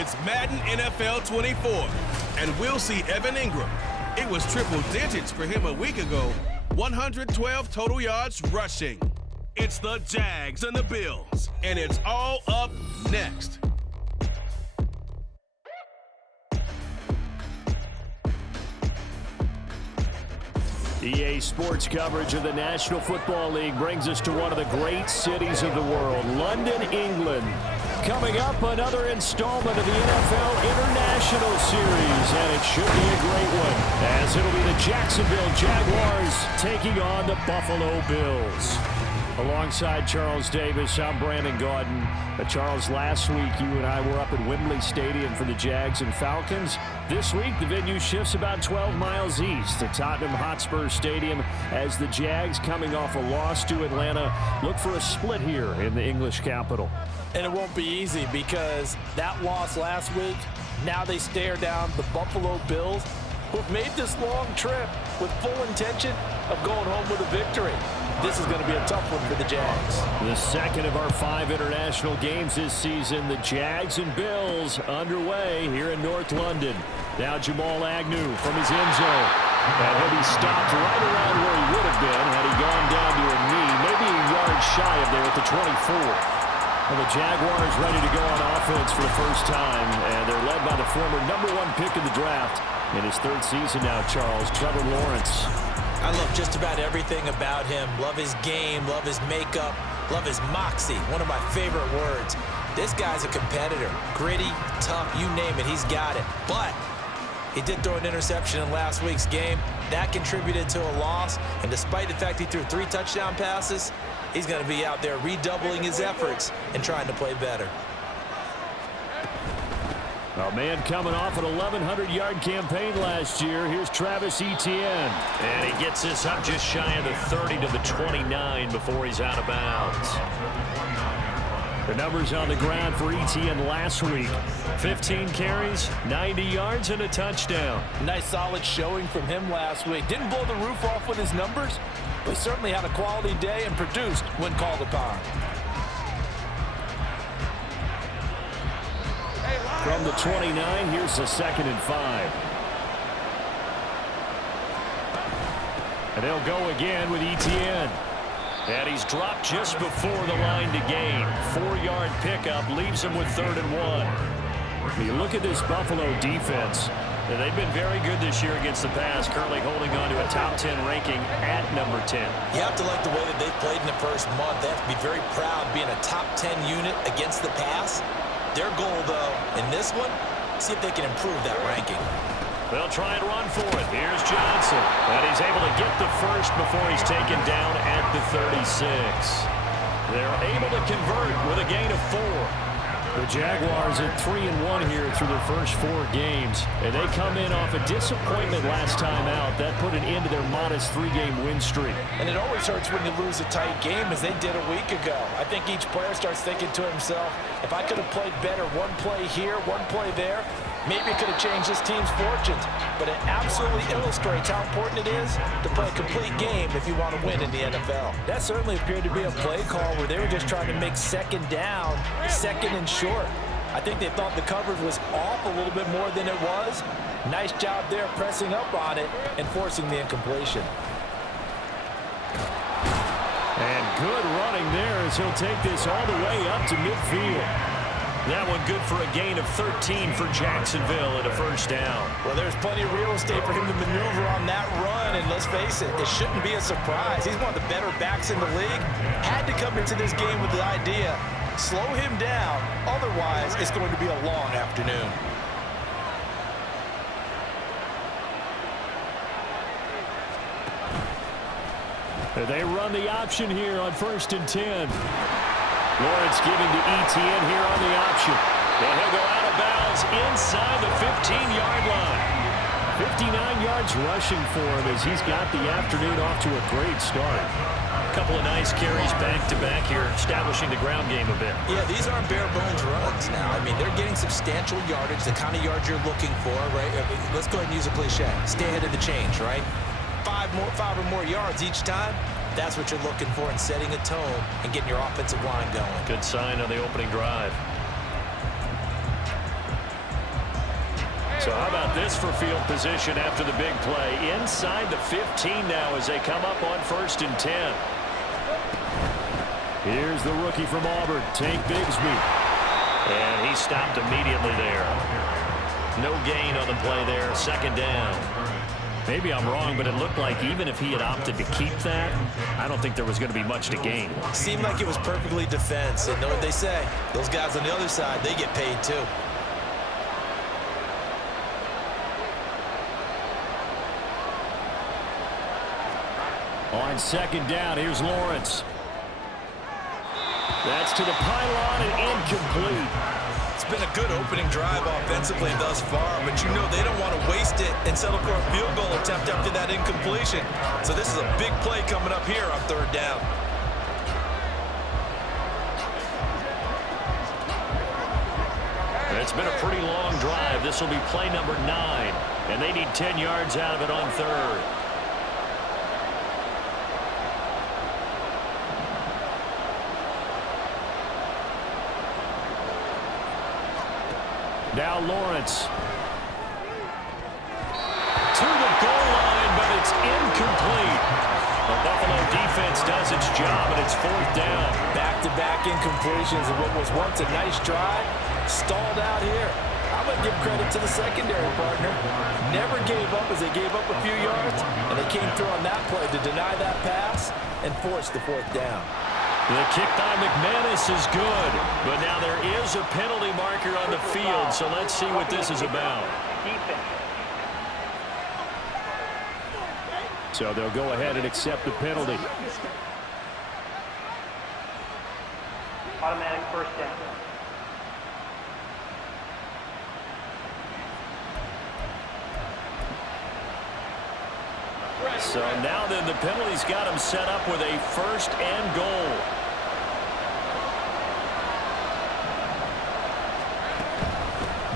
It's Madden NFL 24, and we'll see Evan Ingram. It was triple digits for him a week ago. 112 total yards rushing. It's the Jags and the Bills, and it's all up next. EA Sports coverage of the National Football League brings us to one of the great cities of the world, London, England. Coming up, another installment of the NFL International Series, and it should be a great one, as it'll be the Jacksonville Jaguars taking on the Buffalo Bills. Alongside Charles Davis, I'm Brandon Gaudin. Charles, last week you and I were up at Wembley Stadium for the Jags and Falcons. This week the venue shifts about 12 miles east to Tottenham Hotspur Stadium as the Jags, coming off a loss to Atlanta, look for a split here in the English capital. And it won't be easy because that loss last week, now they stare down the Buffalo Bills, who've made this long trip with full intention of going home with a victory. This is going to be a tough one for the Jags. The second of our 5 international games this season, the Jags and Bills underway here in North London. Now Jamal Agnew from his end zone. And he'll be stopped right around where he would have been had he gone down to a knee, maybe a yard shy of there at the 24. Well, the Jaguars ready to go on offense for the first time, and they're led by the former #1 pick of the draft in his 3rd season now, Charles, Trevor Lawrence. I love just about everything about him. Love his game, love his makeup, love his moxie, one of my favorite words. This guy's a competitor. Gritty, tough, you name it, he's got it. But he did throw an interception in last week's game. That contributed to a loss, and despite the fact he threw 3 touchdown passes, he's going to be out there redoubling his efforts and trying to play better. A man coming off an 1,100-yard campaign last year. Here's Travis Etienne. And he gets this up just shy of the 30 to the 29 before he's out of bounds. The numbers on the ground for Etienne last week. 15 carries, 90 yards, and a touchdown. Nice solid showing from him last week. Didn't blow the roof off with his numbers, but he certainly had a quality day and produced when called upon. From the 29, here's a 2nd and 5. And they'll go again with Etienne. And he's dropped just before the line to gain. 4-yard pickup leaves him with 3rd and 1. You look at this Buffalo defense. They've been very good this year against the pass, currently holding on to a top 10 ranking at number 10. You have to like the way that they've played in the first month. They have to be very proud being a top 10 unit against the pass. Their goal, though, in this one, see if they can improve that ranking. They'll try and run for it. Here's Johnson. And he's able to get the first before he's taken down at the 36. They're able to convert with a gain of 4. The Jaguars at 3-1 here through their first 4 games. And they come in off a disappointment last time out. That put an end to their modest 3-game win streak. And it always hurts when you lose a tight game, as they did a week ago. I think each player starts thinking to himself, if I could have played better one play here, one play there, maybe it could have changed this team's fortunes. But it absolutely illustrates how important it is to play a complete game if you want to win in the NFL. That certainly appeared to be a play call where they were just trying to make 2nd down, 2nd and short. I think they thought the coverage was off a little bit more than it was. Nice job there pressing up on it and forcing the incompletion. And good running there as he'll take this all the way up to midfield. That one good for a gain of 13 for Jacksonville and a 1st down. Well, there's plenty of real estate for him to maneuver on that run, and let's face it, it shouldn't be a surprise. He's one of the better backs in the league. Had to come into this game with the idea, slow him down, otherwise it's going to be a long afternoon. They run the option here on 1st and 10. Lawrence giving to Etienne here on the option. And he'll go out of bounds inside the 15-yard line. 59 yards rushing for him as he's got the afternoon off to a great start. A couple of nice carries back-to-back here, establishing the ground game a bit. Yeah, these aren't bare-bones runs now. I mean, they're getting substantial yardage, the kind of yards you're looking for, right? Let's go ahead and use a cliche. Stay ahead of the change, right? 5 or more yards each time. That's what you're looking for in setting a tone and getting your offensive line going. Good sign on the opening drive. So how about this for field position after the big play? Inside the 15 now as they come up on 1st and 10. Here's the rookie from Auburn, Tank Bigsby. And he stopped immediately there. No gain on the play there, 2nd down. Maybe I'm wrong, but it looked like even if he had opted to keep that, I don't think there was going to be much to gain. Seemed like it was perfectly defense. And know what they say? Those guys on the other side, they get paid too. On 2nd down, here's Lawrence. That's to the pylon and incomplete. It's been a good opening drive offensively thus far, but you know they don't want to waste it and settle for a field goal attempt after that incompletion. So this is a big play coming up here on 3rd down. It's been a pretty long drive. This will be play number 9, and they need 10 yards out of it on 3rd. Now Lawrence. To the goal line, but it's incomplete. The Buffalo defense does its job, and it's 4th down. Back-to-back incompletions of what was once a nice drive, stalled out here. I'm going to give credit to the secondary partner. Never gave up as they gave up a few yards, and they came through on that play to deny that pass and force the 4th down. The kick by McManus is good, but now there is a penalty marker on the field, so let's see what this is about. So they'll go ahead and accept the penalty. Automatic 1st down. So now then the penalty's got him set up with a 1st and goal.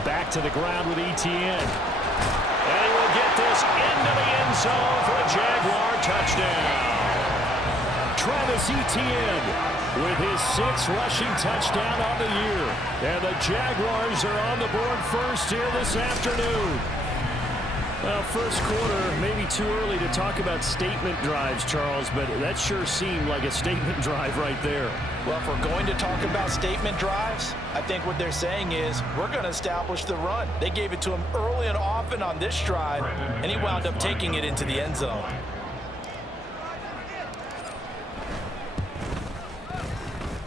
Back to the ground with Etienne. And he will get this into the end zone for a Jaguar touchdown. Travis Etienne with his 6th rushing touchdown on the year. And the Jaguars are on the board first here this afternoon. Well, first quarter, maybe too early to talk about statement drives, Charles, but that sure seemed like a statement drive right there. Well, if we're going to talk about statement drives, I think what they're saying is we're going to establish the run. They gave it to him early and often on this drive, and he wound up taking it into the end zone.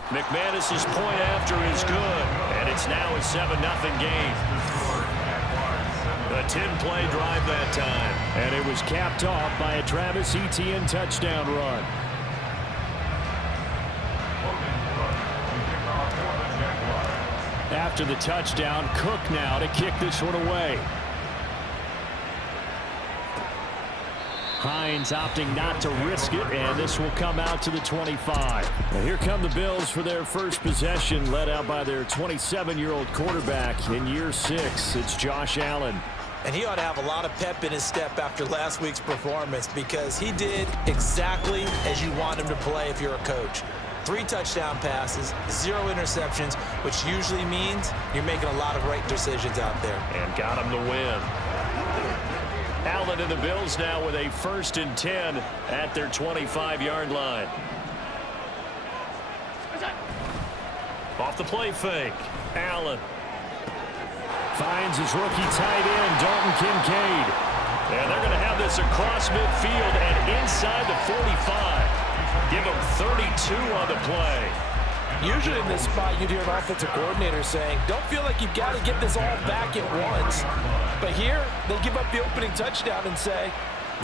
McManus's point after is good, and it's now a 7-0 game. A 10-play drive that time. And it was capped off by a Travis Etienne touchdown run. After the touchdown, Cook now to kick this one away. Hines opting not to risk it, and this will come out to the 25. Now here come the Bills for their first possession, led out by their 27-year-old quarterback in year 6. It's Josh Allen. And he ought to have a lot of pep in his step after last week's performance because he did exactly as you want him to play if you're a coach. 3 touchdown passes, 0 interceptions, which usually means you're making a lot of right decisions out there. And got him to win. Allen and the Bills now with a 1st and 10 at their 25-yard line. Off the play fake. Allen finds his rookie tight end, Dalton Kincaid. And they're going to have this across midfield and inside the 45. Give him 32 on the play. Usually in this spot, you'd hear an offensive coordinator saying, don't feel like you've got to get this all back at once. But here, they give up the opening touchdown and say,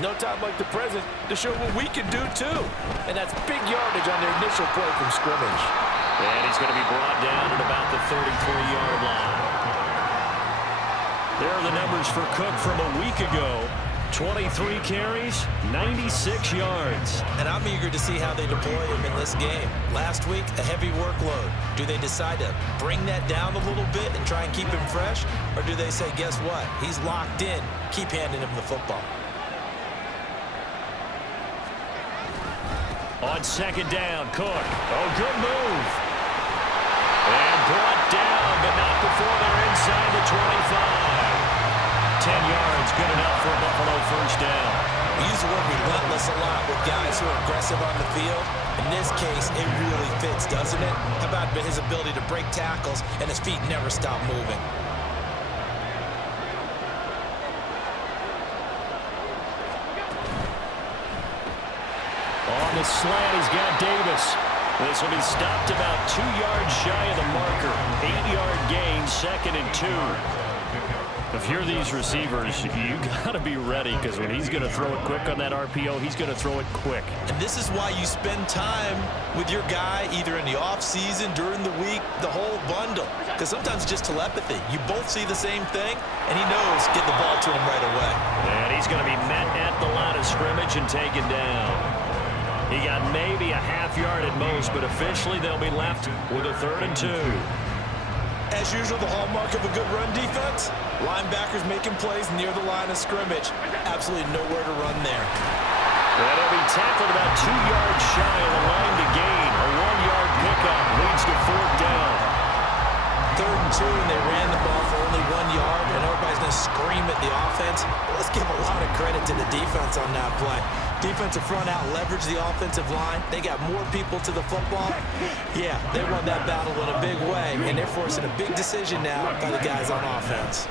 no time like the present to show what we can do too. And that's big yardage on their initial play from scrimmage. And he's going to be brought down at about the 33-yard line. There are the numbers for Cook from a week ago. 23 carries, 96 yards. And I'm eager to see how they deploy him in this game. Last week, a heavy workload. Do they decide to bring that down a little bit and try and keep him fresh? Or do they say, guess what? He's locked in. Keep handing him the football. On 2nd down, Cook. Oh, good move. And brought down, but not before they're inside the 25. aggressive on the field. In this case, it really fits, doesn't it? How about his ability to break tackles and his feet never stop moving? On the slant, he's got Davis. This will be stopped about 2 yards shy of the marker. 8-yard gain, 2nd and 2. If you're these receivers, you got to be ready, because when he's going to throw it quick on that RPO, he's going to throw it quick. And this is why you spend time with your guy either in the offseason, during the week, the whole bundle. Because sometimes it's just telepathy. You both see the same thing, and he knows get the ball to him right away. And he's going to be met at the line of scrimmage and taken down. He got maybe a half yard at most, but officially they'll be left with a 3rd and 2. As usual, the hallmark of a good run defense, linebackers making plays near the line of scrimmage. Absolutely nowhere to run there. That'll be tackled about 2 yards shy of the line to gain. A 1-yard pickup leads to 4th down. 3rd and 2, and they ran the ball for only 1 yard, and everybody's going to scream at the offense. Let's give a lot of credit to the defense on that play. Defensive front out leveraged the offensive line. They got more people to the football. Yeah, they won that battle in a big way, and they're forcing a big decision now by the guys on offense.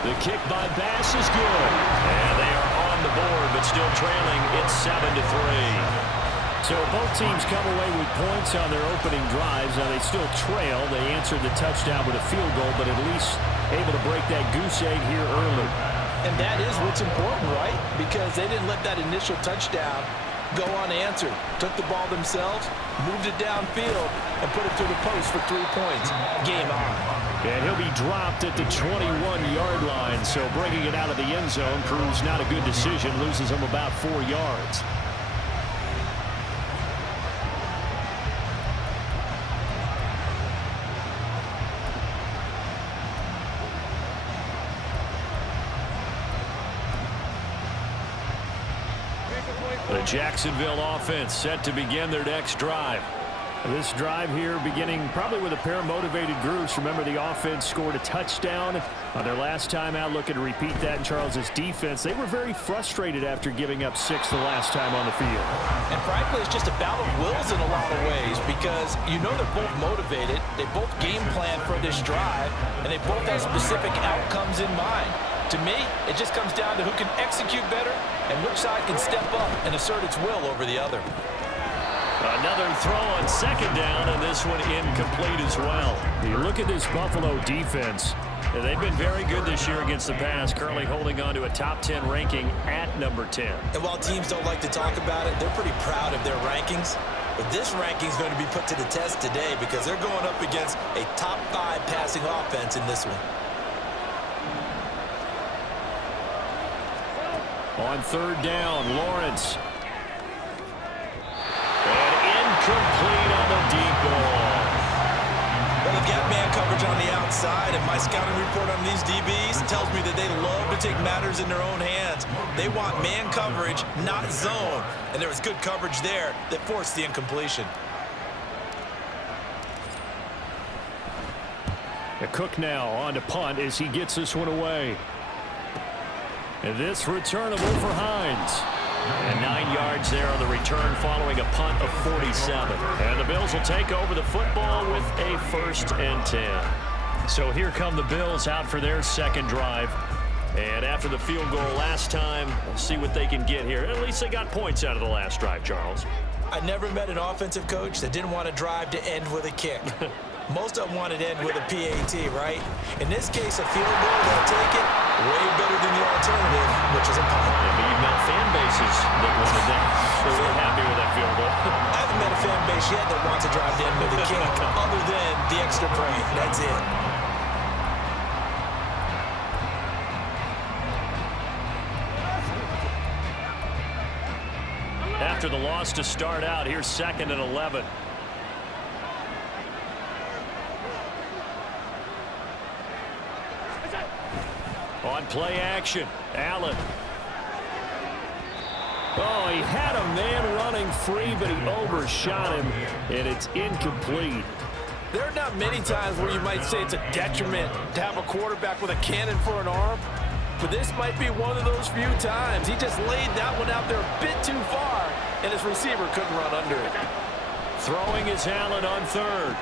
The kick by Bass is good. And they are on the board, but still trailing. It's 7-3. So both teams come away with points on their opening drives. Now they still trail. They answered the touchdown with a field goal, but at least able to break that goose egg here early. And that is what's important, right? Because they didn't let that initial touchdown go unanswered. Took the ball themselves, moved it downfield, and put it through the post for 3 points. Game on. And he'll be dropped at the 21-yard line. So bringing it out of the end zone proves not a good decision. Loses him about 4 yards. The Jacksonville offense set to begin their next drive. This drive here beginning probably with a pair of motivated groups. Remember, the offense scored a touchdown on their last time out. Looking to repeat that in Charles's defense. They were very frustrated after giving up 6 the last time on the field. And frankly, it's just a battle of wills in a lot of ways, because you know they're both motivated. They both game plan for this drive, and they both have specific outcomes in mind. To me, it just comes down to who can execute better and which side can step up and assert its will over the other. Another throw on 2nd down, and this one incomplete as well. You look at this Buffalo defense. They've been very good this year against the pass, currently holding on to a top 10 ranking at number 10. And while teams don't like to talk about it, they're pretty proud of their rankings. But this ranking is going to be put to the test today, because they're going up against a top 5 passing offense in this one. On 3rd down, Lawrence. And incomplete on the deep ball. Well, they've got man coverage on the outside, and my scouting report on these DBs tells me that they love to take matters in their own hands. They want man coverage, not zone. And there was good coverage there that forced the incompletion. The Cook now on to punt as he gets this one away. And this returnable for Hines. And 9 yards there on the return following a punt of 47. And the Bills will take over the football with a 1st and 10. So here come the Bills out for their 2nd drive. And after the field goal last time, we'll see what they can get here. At least they got points out of the last drive, Charles. I never met an offensive coach that didn't want a drive to end with a kick. Most of them wanted to end with a PAT, right? In this case, a field goal, they'll take it way better than the alternative, which is a punt. Yeah, but you've met fan bases that wanted that. They were happy with that field goal. I haven't met a fan base yet that wants a drive to end with a kick, other than the extra point. That's it. After the loss to start out, here's 2nd and 11. On play action, Allen. Oh, he had a man running free, but he overshot him, and it's incomplete. There are not many times where you might say it's a detriment to have a quarterback with a cannon for an arm, but this might be one of those few times. He just laid that one out there a bit too far, and his receiver couldn't run under it. Throwing is Allen on third.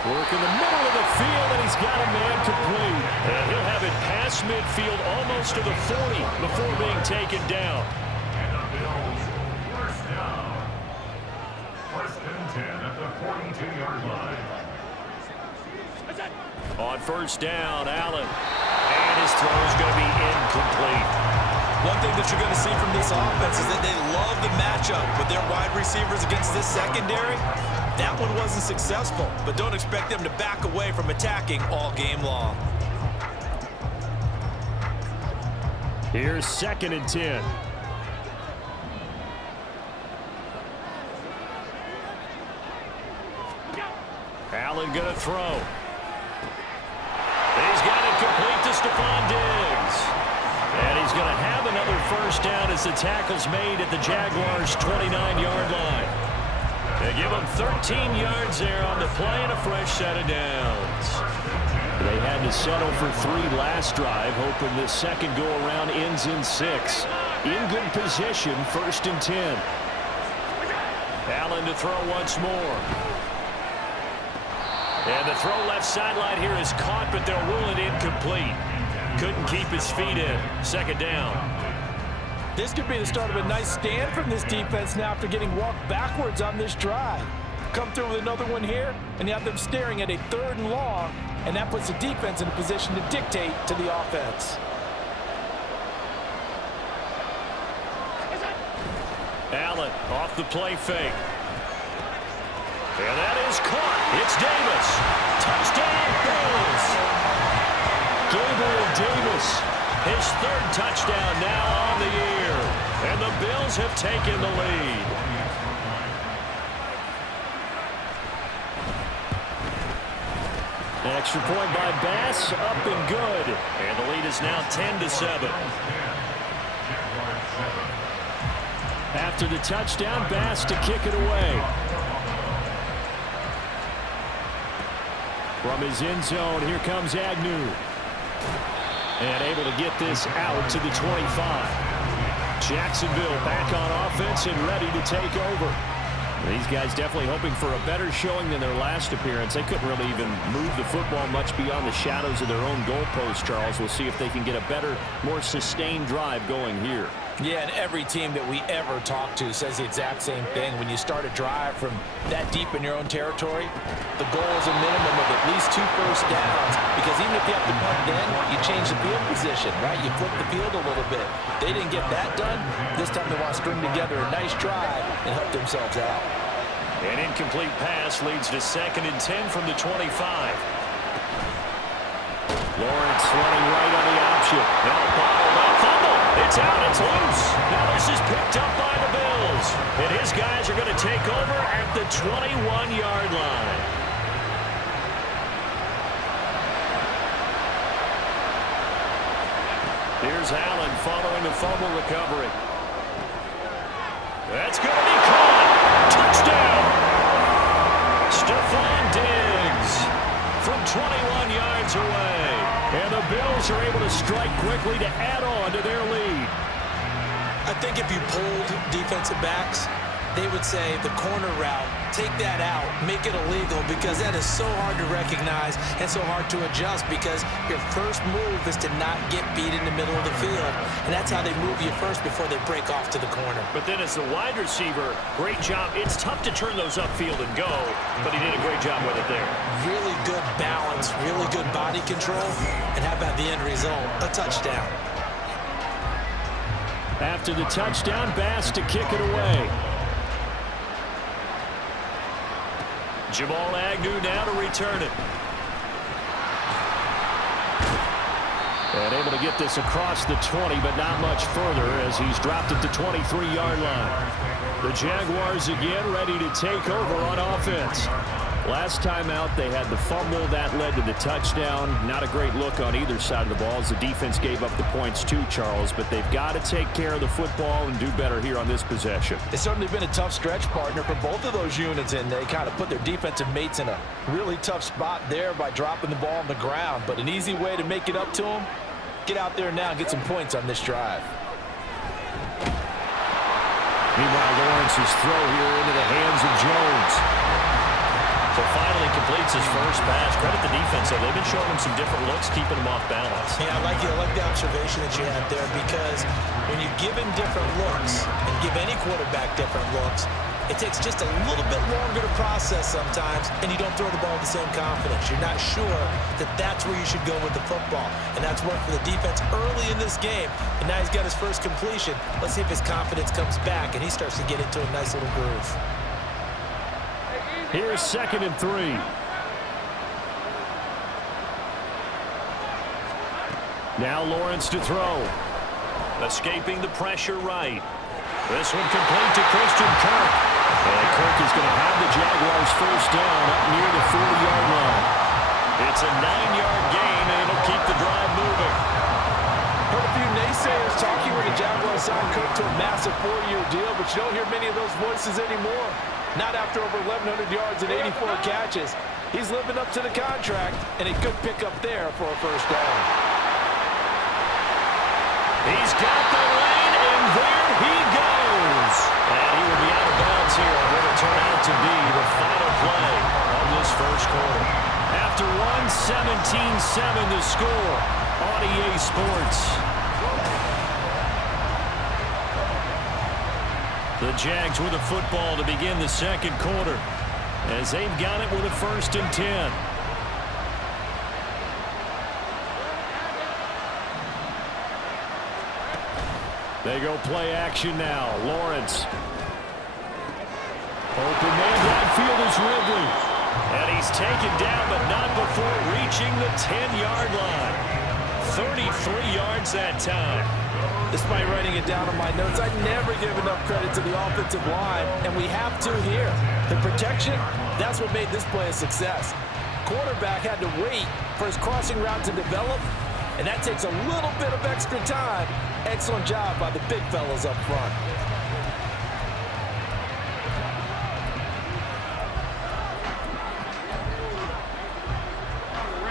Work in the middle of the field, and he's got a man complete. And he'll have it past midfield almost to the 40 before being taken down. And the Bills first down. First and 10 at the 42-yard line. On first down, Allen. And his throw is going to be incomplete. One thing that you're going to see from this offense is that they love the matchup with their wide receivers against this secondary. That one wasn't successful, but don't expect them to back away from attacking all game long. Here's 2nd and 10. Allen going to throw. He's got it complete to Stephon Diggs. And he's going to have another first down as the tackle's made at the Jaguars' 29-yard line. They give him 13 yards there on the play and a fresh set of downs. They had to settle for 3 last drive, hoping this second go-around ends in 6. In good position, 1st and 10. Allen to throw once more. And the throw left sideline here is caught, but they'll rule it incomplete. Couldn't keep his feet in. 2nd down. This could be the start of a nice stand from this defense now after getting walked backwards on this drive. Come through with another one here, and you have them staring at a 3rd and long, and that puts the defense in a position to dictate to the offense. Allen off the play fake. And that is caught. It's Davis. Touchdown, Bills. Gabriel Davis, his 3rd touchdown now on the year. And the Bills have taken the lead. An extra point by Bass, up and good. And the lead is now 10-7. After the touchdown, Bass to kick it away. From his end zone, here comes Agnew. And able to get this out to the 25. Jacksonville back on offense and ready to take over. These guys definitely hoping for a better showing than their last appearance. They couldn't really even move the football much beyond the shadows of their own goalpost, Charles. We'll see if they can get a better, more sustained drive going here. Yeah, and every team that we ever talk to says the exact same thing. When you start a drive from that deep in your own territory, the goal is a minimum of at least 2 first downs, because even if you have to punt then, you change the field position, right? You flip the field a little bit. They didn't get that done. This time they want to string together a nice drive and help themselves out. An incomplete pass leads to 2nd and 10 from the 25. Lawrence running right on the option. Now bottled up. Fumble. It's out. It's loose. Now this is picked up by the Bills. And his guys are going to take over at the 21-yard line. Here's Allen following the fumble recovery. That's going to be caught. Touchdown. Stephon Diggs from 21 yards away. And the Bills are able to strike quickly to add on to their lead. I think if you polled defensive backs, they would say the corner route, take that out, make it illegal, because that is so hard to recognize and so hard to adjust, because your first move is to not get beat in the middle of the field. And that's how they move you first before they break off to the corner. But then as the wide receiver, great job. It's tough to turn those upfield and go, but he did a great job with it there. Really good balance, really good body control, and how about the end result? A touchdown. After the touchdown, Bass to kick it away. Jamal Agnew now to return it. And able to get this across the 20, but not much further as he's dropped at the 23-yard line. The Jaguars again ready to take over on offense. Last time out, they had the fumble that led to the touchdown. Not a great look on either side of the ball as the defense gave up the points too, Charles. But they've got to take care of the football and do better here on this possession. It's certainly been a tough stretch, partner, for both of those units, and they kind of put their defensive mates in a really tough spot there by dropping the ball on the ground. But an easy way to make it up to them, get out there now and get some points on this drive. Meanwhile, Lawrence's throw here into the hands of Jones. So finally completes his first pass. Credit the defense, though. They've been showing him some different looks, keeping him off balance. Yeah, I like the observation that you had there, because when you give him different looks and give any quarterback different looks, it takes just a little bit longer to process sometimes, and you don't throw the ball with the same confidence. You're not sure that that's where you should go with the football, and that's worked for the defense early in this game, and now he's got his first completion. Let's see if his confidence comes back, and he starts to get into a nice little groove. Here's 2nd and 3. Now Lawrence to throw. Escaping the pressure right. This one complete to Christian Kirk. And Kirk is going to have the Jaguars first down up near the 40-yard line. It's a 9-yard gain, and it'll keep the drive moving. Heard a few naysayers talking when the Jaguars signed Kirk to a massive 4-year deal, but you don't hear many of those voices anymore. Not after over 1,100 yards and 84 catches. He's living up to the contract, and a good pickup there for a first down. He's got the lane, and there he goes. And he will be out of bounds here on what will turn out to be the final play of this first quarter. After 1:17-7 the score on EA Sports. The Jags with the football to begin the second quarter, as they've got it with a 1st and 10. They go play action now. Lawrence. Open man downfield is Ridley. And he's taken down, but not before reaching the 10-yard line. 33 yards that time. Despite writing it down on my notes, I never give enough credit to the offensive line, and we have to here. The protection, that's what made this play a success. Quarterback had to wait for his crossing route to develop, and that takes a little bit of extra time. Excellent job by the big fellas up front.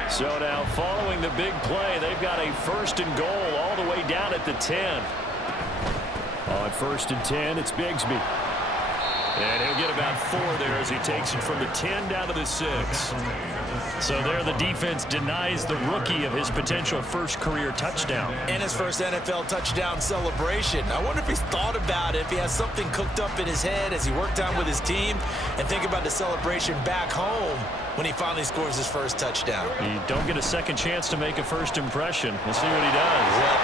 So now, following the big play, they've got a 1st and goal all the way down at the 10. On 1st and 10, it's Bigsby. And he'll get about 4 there as he takes it from the 10 down to the 6. So there the defense denies the rookie of his potential first career touchdown. And his first NFL touchdown celebration. I wonder if he's thought about it, if he has something cooked up in his head as he worked on with his team, and think about the celebration back home when he finally scores his first touchdown. You don't get a second chance to make a first impression. We'll see what he does. Yep.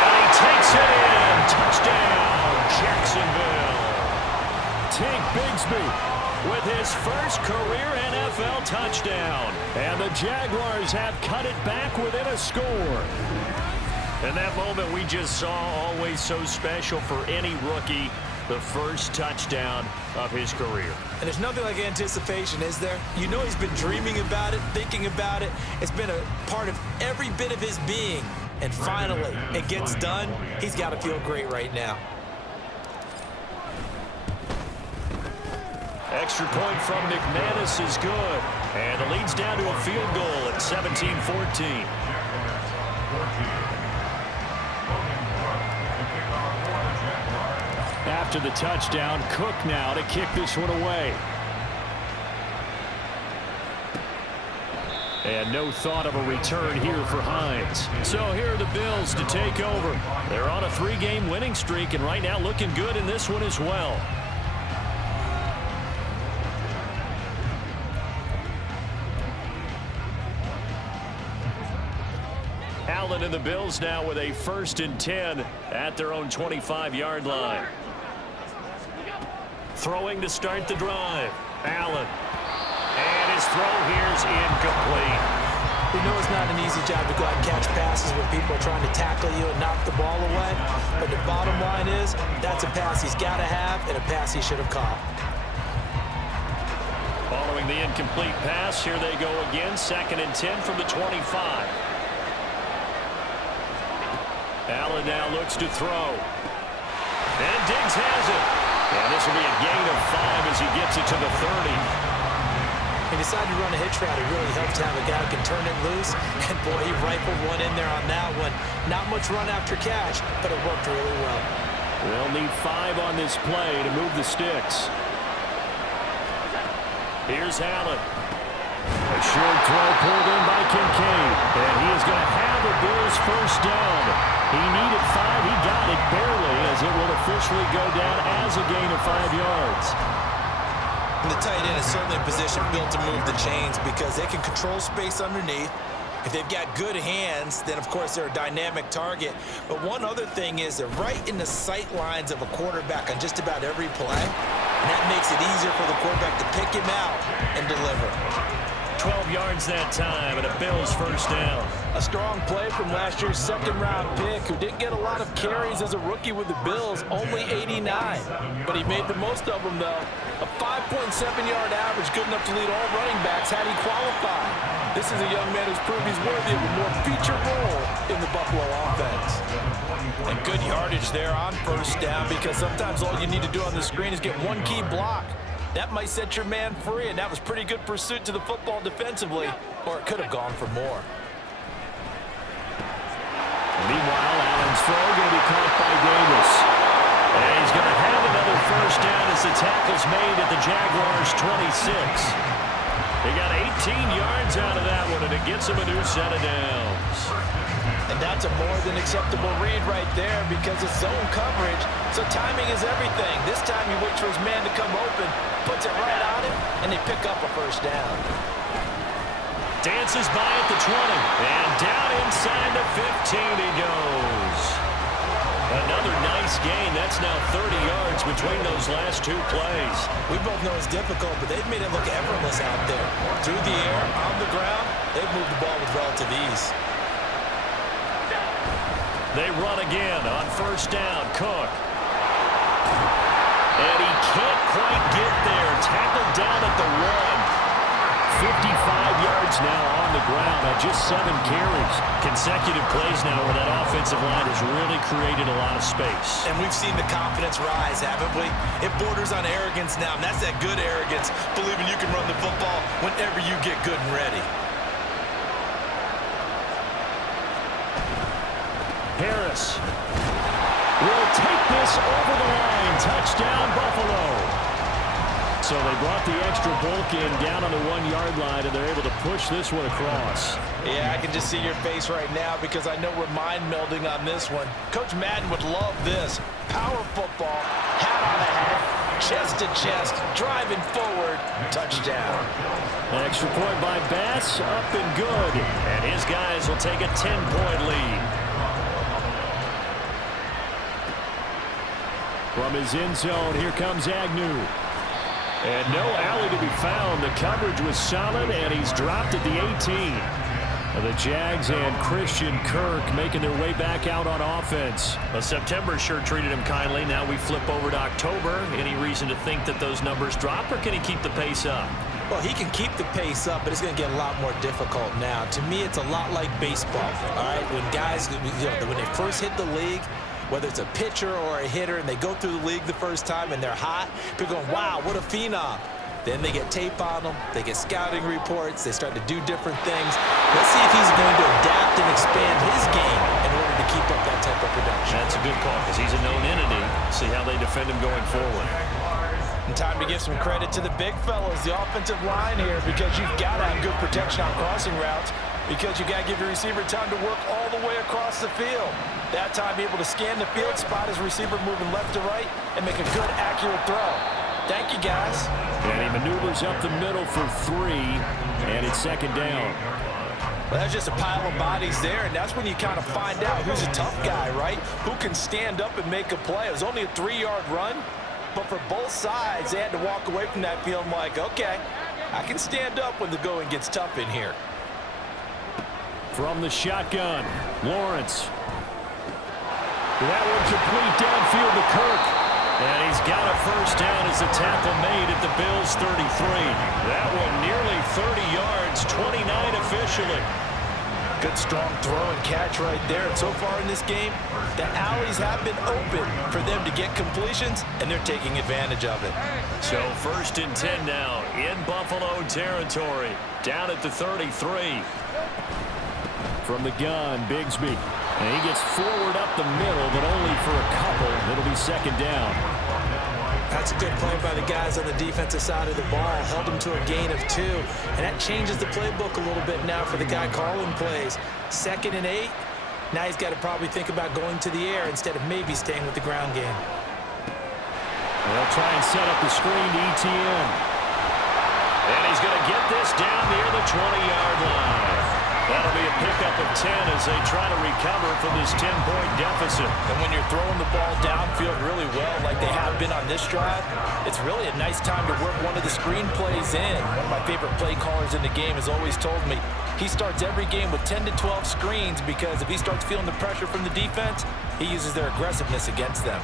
And he takes it in. Touchdown, Jacksonville. Tank Bigsby with his first career NFL touchdown. And the Jaguars have cut it back within a score. And that moment we just saw, always so special for any rookie, the first touchdown of his career. And there's nothing like anticipation, is there? You know he's been dreaming about it, thinking about it. It's been a part of every bit of his being. And finally, it gets done. He's got to feel great right now. Extra point from McManus is good. And the lead's down to a field goal at 17-14. After the touchdown, Cook now to kick this one away. And no thought of a return here for Hines. So here are the Bills to take over. They're on a 3-game winning streak, and right now looking good in this one as well. Allen and the Bills now with a 1st and 10 at their own 25-yard line. Throwing to start the drive. Allen. And his throw here's incomplete. You know it's not an easy job to go out and catch passes when people are trying to tackle you and knock the ball away. But the bottom line is, that's a pass he's got to have and a pass he should have caught. Following the incomplete pass, here they go again. 2nd and 10 from the 25. Allen now looks to throw. And Diggs has it. And this will be a gain of 5 as he gets it to the 30. He decided to run a hitch route. It really helps to have a guy who can turn it loose. And boy, he rifled one in there on that one. Not much run after catch, but it worked really well. They'll need 5 on this play to move the sticks. Here's Allen. A short throw pulled in by Kincaid. And he is going to have the Bills first down. He needed 5. He got it barely, as it will officially go down as a gain of 5 yards. And the tight end is certainly a position built to move the chains because they can control space underneath. If they've got good hands, then, of course, they're a dynamic target. But one other thing is they're right in the sight lines of a quarterback on just about every play. And that makes it easier for the quarterback to pick him out and deliver. 12 yards that time and a Bills first down. A strong play from last year's second-round pick who didn't get a lot of carries as a rookie with the Bills, only 89. But he made the most of them, though. A 5.7-yard average, good enough to lead all running backs had he qualified. This is a young man who's proved he's worthy of a more featured role in the Buffalo offense. And good yardage there on first down because sometimes all you need to do on the screen is get one key block. That might set your man free, and that was pretty good pursuit to the football defensively, or it could have gone for more. Meanwhile, Allen's throw going to be caught by Davis. And he's going to have another first down as the tackle's made at the Jaguars' 26. They got 18 yards out of that one, and it gets him a new set of downs. And that's a more than acceptable read right there because it's zone coverage, so timing is everything. This time he waits for his man to come open, puts it right on him, and they pick up a first down. Dances by at the 20, and down inside the 15 he goes. Another nice gain. That's now 30 yards between those last 2 plays. We both know it's difficult, but they've made it look effortless out there. Through the air, on the ground, they've moved the ball with relative ease. They run again on first down. Cook. And he can't quite get there. Tackled down at the 1. 55 yards now on the ground on just 7 carries. Consecutive plays now where that offensive line has really created a lot of space. And we've seen the confidence rise, haven't we? It borders on arrogance now, and that's that good arrogance, believing you can run the football whenever you get good and ready. Harris will take this over the line. Touchdown, Buffalo. So they brought the extra bulk in down on the 1-yard line, and they're able to push this one across. Yeah, I can just see your face right now because I know we're mind melding on this one. Coach Madden would love this. Power football, hat on the head, chest to chest, driving forward, touchdown. An extra point by Bass, up and good. And his guys will take a 10-point lead. From his end zone, here comes Agnew. And no alley to be found. The coverage was solid, and he's dropped at the 18. The Jags and Christian Kirk making their way back out on offense. Well, September sure treated him kindly. Now we flip over to October. Any reason to think that those numbers drop, or can he keep the pace up? Well, he can keep the pace up, but it's going to get a lot more difficult now. To me, it's a lot like baseball, all right? When guys, when they first hit the league, whether it's a pitcher or a hitter, and they go through the league the first time and they're hot, people going, wow, what a phenom. Then they get tape on them, they get scouting reports, they start to do different things. Let's see if he's going to adapt and expand his game in order to keep up that type of production. That's a good call because he's a known entity. See how they defend him going forward. And time to give some credit to the big fellas, the offensive line here, because you've got to have good protection on crossing routes, because you got to give your receiver time to work all the way across the field. That time, be able to scan the field, spot his receiver moving left to right, and make a good, accurate throw. Thank you, guys. And he maneuvers up the middle for 3, and it's second down. Well, that's just a pile of bodies there, and that's when you kind of find out who's a tough guy, right? Who can stand up and make a play. It was only a 3-yard run, but for both sides, they had to walk away from that feeling like, okay, I can stand up when the going gets tough in here. From the shotgun, Lawrence. That one complete downfield to Kirk. And he's got a first down as the tackle made at the Bills' 33. That one nearly 30 yards, 29 officially. Good strong throw and catch right there. And so far in this game, the alleys have been open for them to get completions, and they're taking advantage of it. So 1st and 10 now in Buffalo territory. Down at the 33. From the gun, Bigsby. And he gets forward up the middle, but only for a couple. It'll be second down. That's a good play by the guys on the defensive side of the ball. Held them to a gain of 2. And that changes the playbook a little bit now for the guy calling plays. 2nd and 8. Now he's got to probably think about going to the air instead of maybe staying with the ground game. They'll try and set up the screen to ETN. And he's going to get this down near the 20-yard line. That'll be a pickup of 10 as they try to recover from this 10-point deficit. And when you're throwing the ball downfield really well like they have been on this drive, it's really a nice time to work one of the screen plays in. One of my favorite play callers in the game has always told me he starts every game with 10 to 12 screens because if he starts feeling the pressure from the defense, he uses their aggressiveness against them.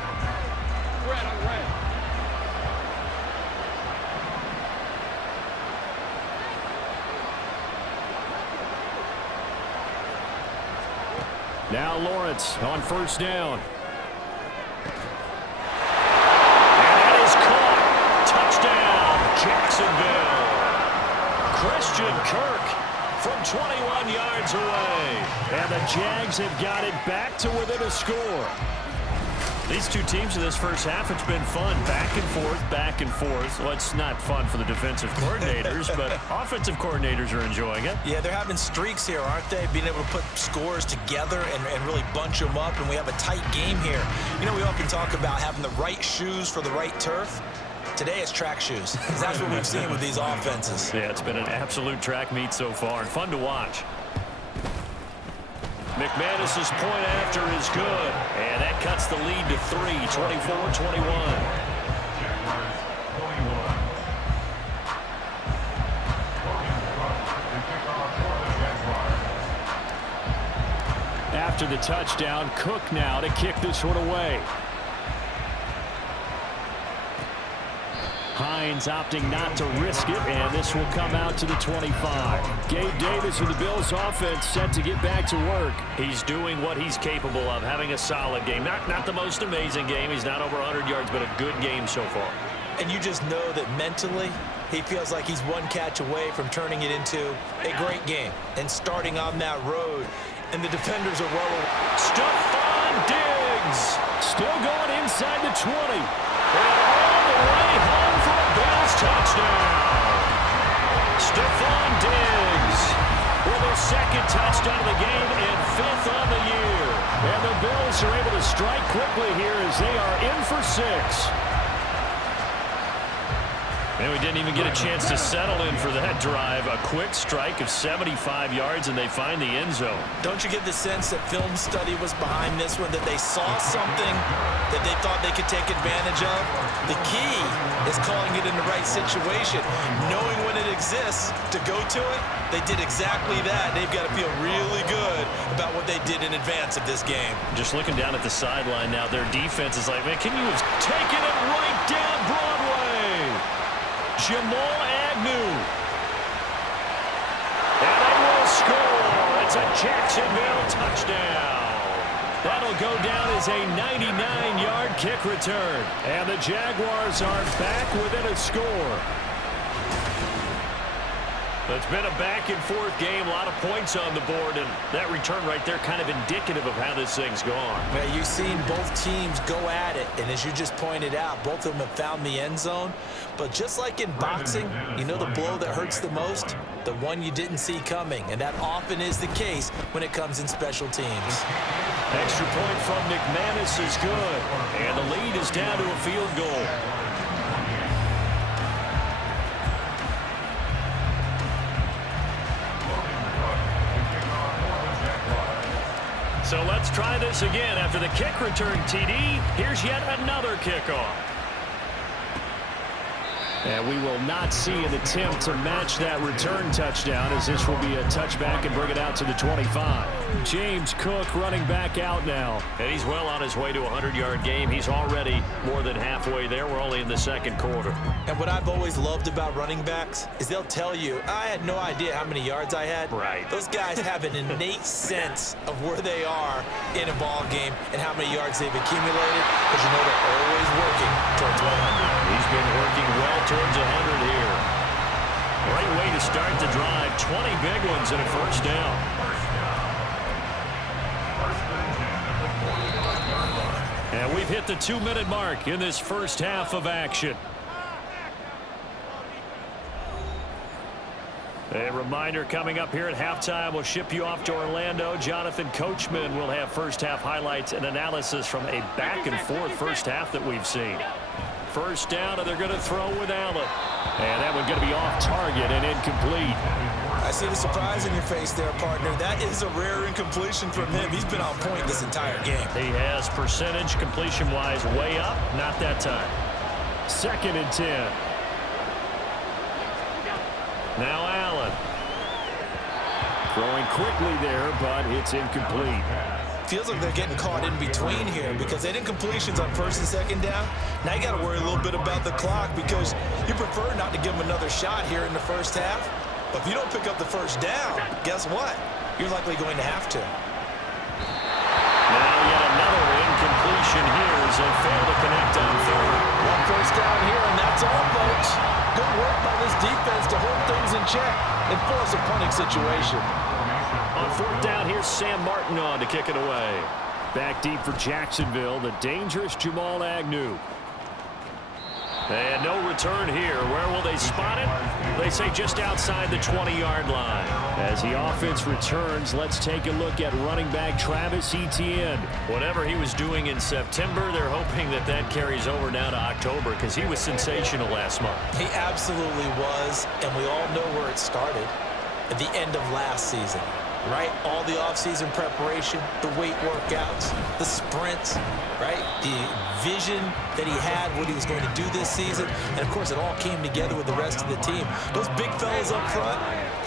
Now Lawrence on first down. And that is caught. Touchdown, Jacksonville. Christian Kirk from 21 yards away. And the Jags have got it back to within a score. These two teams in this first half, it's been fun. Back and forth, back and forth. Well, it's not fun for the defensive coordinators, but offensive coordinators are enjoying it. Yeah, they're having streaks here, aren't they? Being able to put scores together and really bunch them up, and we have a tight game here. You know, we often talk about having the right shoes for the right turf. Today it's track shoes. That's what we've seen with these offenses. Yeah, it's been an absolute track meet so far, and fun to watch. McManus's point after is good, and that cuts the lead to 3, 24-21. After the touchdown, Cook now to kick this one away. Hines opting not to risk it, and this will come out to the 25. Gabe Davis with the Bills offense set to get back to work. He's doing what he's capable of, having a solid game. Not the most amazing game. He's not over 100 yards, but a good game so far. And you just know that mentally, he feels like he's one catch away from turning it into a great game and starting on that road. And the defenders are well aware. Stephon Diggs Still going inside the 20. and all the way home for a Bills touchdown. Stephon Diggs with his second touchdown of the game and 5th on the year. And the Bills are able to strike quickly here as they are in for 6. And we didn't even get a chance to settle in for that drive. A quick strike of 75 yards, and they find the end zone. Don't you get the sense that film study was behind this one, that they saw something that they thought they could take advantage of? The key is calling it in the right situation, knowing when it exists to go to it. They did exactly that. They've got to feel really good about what they did in advance of this game. Just looking down at the sideline now, their defense is like, man, can you have taken it right down Broadway? Jamal Agnew. And they will score. It's a Jacksonville touchdown. That'll go down as a 99-yard kick return. And the Jaguars are back within a score. It's been a back-and-forth game, a lot of points on the board, and that return right there kind of indicative of how this thing's gone. Now, you've seen both teams go at it, and as you just pointed out, both of them have found the end zone. But just like in boxing, you know the blow that hurts the most? The one you didn't see coming, and that often is the case when it comes in special teams. Extra point from McManus is good, and the lead is down to a field goal. So let's try this again. After the kick return TD, here's yet another kickoff. And we will not see an attempt to match that return touchdown, as this will be a touchback and bring it out to the 25. James Cook running back out now. And he's well on his way to a 100-yard game. He's already more than halfway there. We're only in the second quarter. And what I've always loved about running backs is they'll tell you, I had no idea how many yards I had. Right. Those guys have an innate sense of where they are in a ball game and how many yards they've accumulated, because you know they're always working towards 100. He's been working well towards 100 here. Great way to start the drive. 20 big ones and a first down. And we've hit the 2-minute mark in this first half of action. A reminder coming up here at halftime. We'll ship you off to Orlando. Jonathan Coachman will have first half highlights and analysis from a back-and-forth first half that we've seen. First down, and they're going to throw with Allen. And that one's going to be off target and incomplete. I see the surprise in your face there, partner. That is a rare incompletion from him. He's been on point this entire game. He has percentage completion-wise way up. Not that time. 2nd and 10. Now Allen. Throwing quickly there, but it's incomplete. Feels like they're getting caught in between here because they did completions on 1st and 2nd down. Now you got to worry a little bit about the clock because you prefer not to give them another shot here in the first half. But if you don't pick up the first down, guess what? You're likely going to have to. Now yet another incompletion here as they fail to connect on 3rd. One first down here, and that's all, folks. Good work by this defense to hold things in check and force a punting situation. On 4th down, here's Sam Martin on to kick it away. Back deep for Jacksonville, the dangerous Jamal Agnew. And no return here. Where will they spot it? They say just outside the 20-yard line. As the offense returns, let's take a look at running back Travis Etienne. Whatever he was doing in September, they're hoping that that carries over now to October because he was sensational last month. He absolutely was, and we all know where it started at the end of last season. Right? All the offseason preparation, the weight workouts, the sprints, right? The vision that he had, what he was going to do this season. And, of course, it all came together with the rest of the team. Those big fellas up front,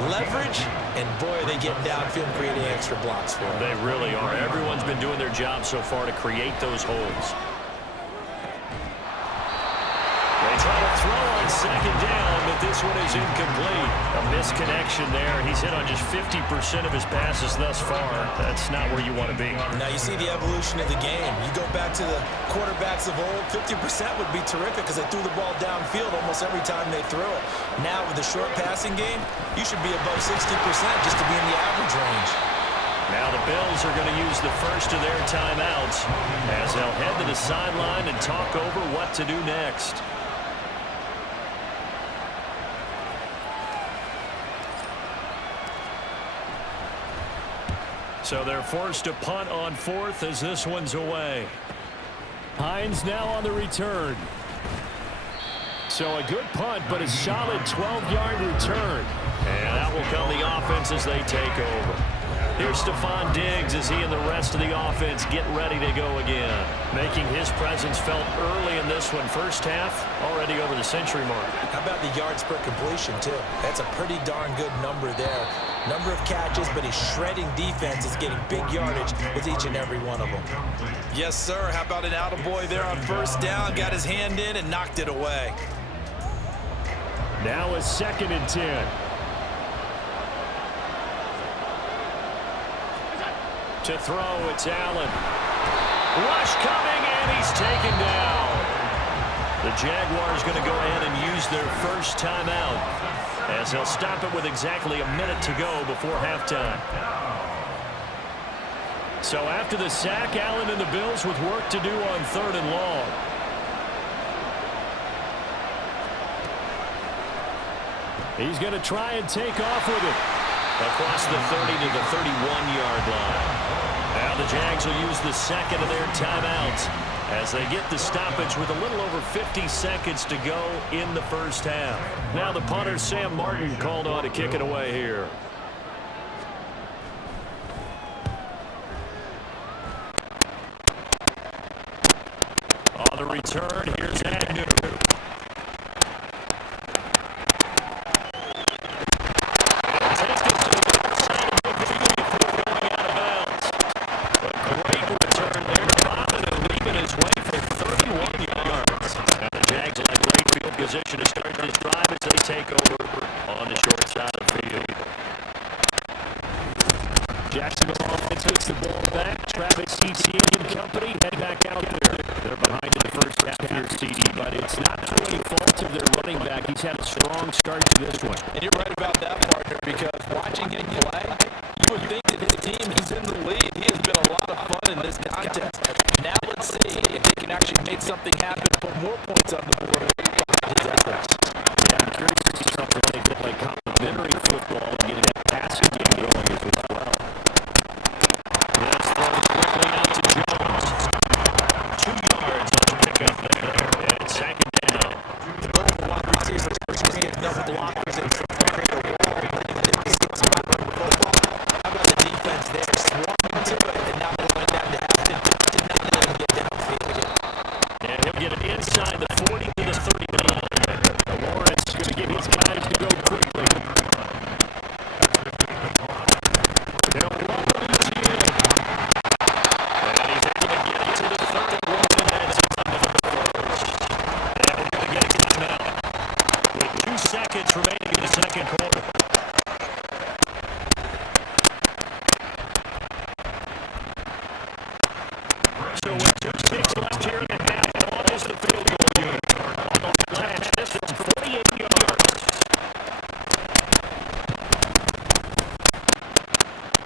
leverage, and, boy, are they getting downfield creating extra blocks for him. They really are. Everyone's been doing their job so far to create those holes. They try to throw on 2nd down, but this one is incomplete. A misconnection there. He's hit on just 50% of his passes thus far. That's not where you want to be. Now you see the evolution of the game. You go back to the quarterbacks of old, 50% would be terrific because they threw the ball downfield almost every time they threw it. Now with the short passing game, you should be above 60% just to be in the average range. Now the Bills are going to use the first of their timeouts as they'll head to the sideline and talk over what to do next. So they're forced to punt on 4th as this one's away. Hines now on the return. So a good punt, but a solid 12-yard return. And that will come the offense as they take over. Here's Stephon Diggs as he and the rest of the offense get ready to go again. Making his presence felt early in this one. First half, already over the century mark. How about the yards per completion, too? That's a pretty darn good number there. Number of catches, but his shredding defense is getting big yardage with each and every one of them. Yes, sir. How about an attaboy there on 1st down? Got his hand in and knocked it away. Now a 2nd and 10. To throw, it's Allen. Rush coming, and he's taken down. The Jaguars going to go ahead and use their first timeout as they'll stop it with exactly a minute to go before halftime. So after the sack, Allen and the Bills with work to do on 3rd and long. He's going to try and take off with it. Across the 30 to the 31-yard line. Now the Jags will use the second of their timeouts as they get the stoppage with a little over 50 seconds to go in the first half. Now the punter, Sam Martin, called on to kick it away here. On the return, here's Agnew. Position to start this drive as they take over on the short side of the field. Jacksonville offense gets the ball back. Travis Etienne and company head back out there. They're behind in the first half here, CD, but it's not through any fault of their running back. He's had a strong start to this one. And you're right about that, partner, because watching him play, you would think that his team, he's in the lead. He has been a lot this contest. Now let's see if they can actually make something happen, put more points on the board behind his efforts. Yeah, I'm curious to see something they could play complementary football and getting that passing game going as well. That's thrown quickly out to Jones. 2 yards on the pickup there. And it's second down. The goal for wide receivers is to get enough blockers and create a wall. How about the defense there? Swarming to it and not going down to Hampton. Did not let him get downfield again. And he'll get it inside the 40 to the 39. Lawrence going to get his guys to go quickly. They'll run it in. And he's able to get it to the 31, and that's on the first. And we're going to get a timeout with 2 seconds remaining in the second quarter. So with 2 ticks left here in the half, what is the field goal unit? On the latch, this from 48 yards.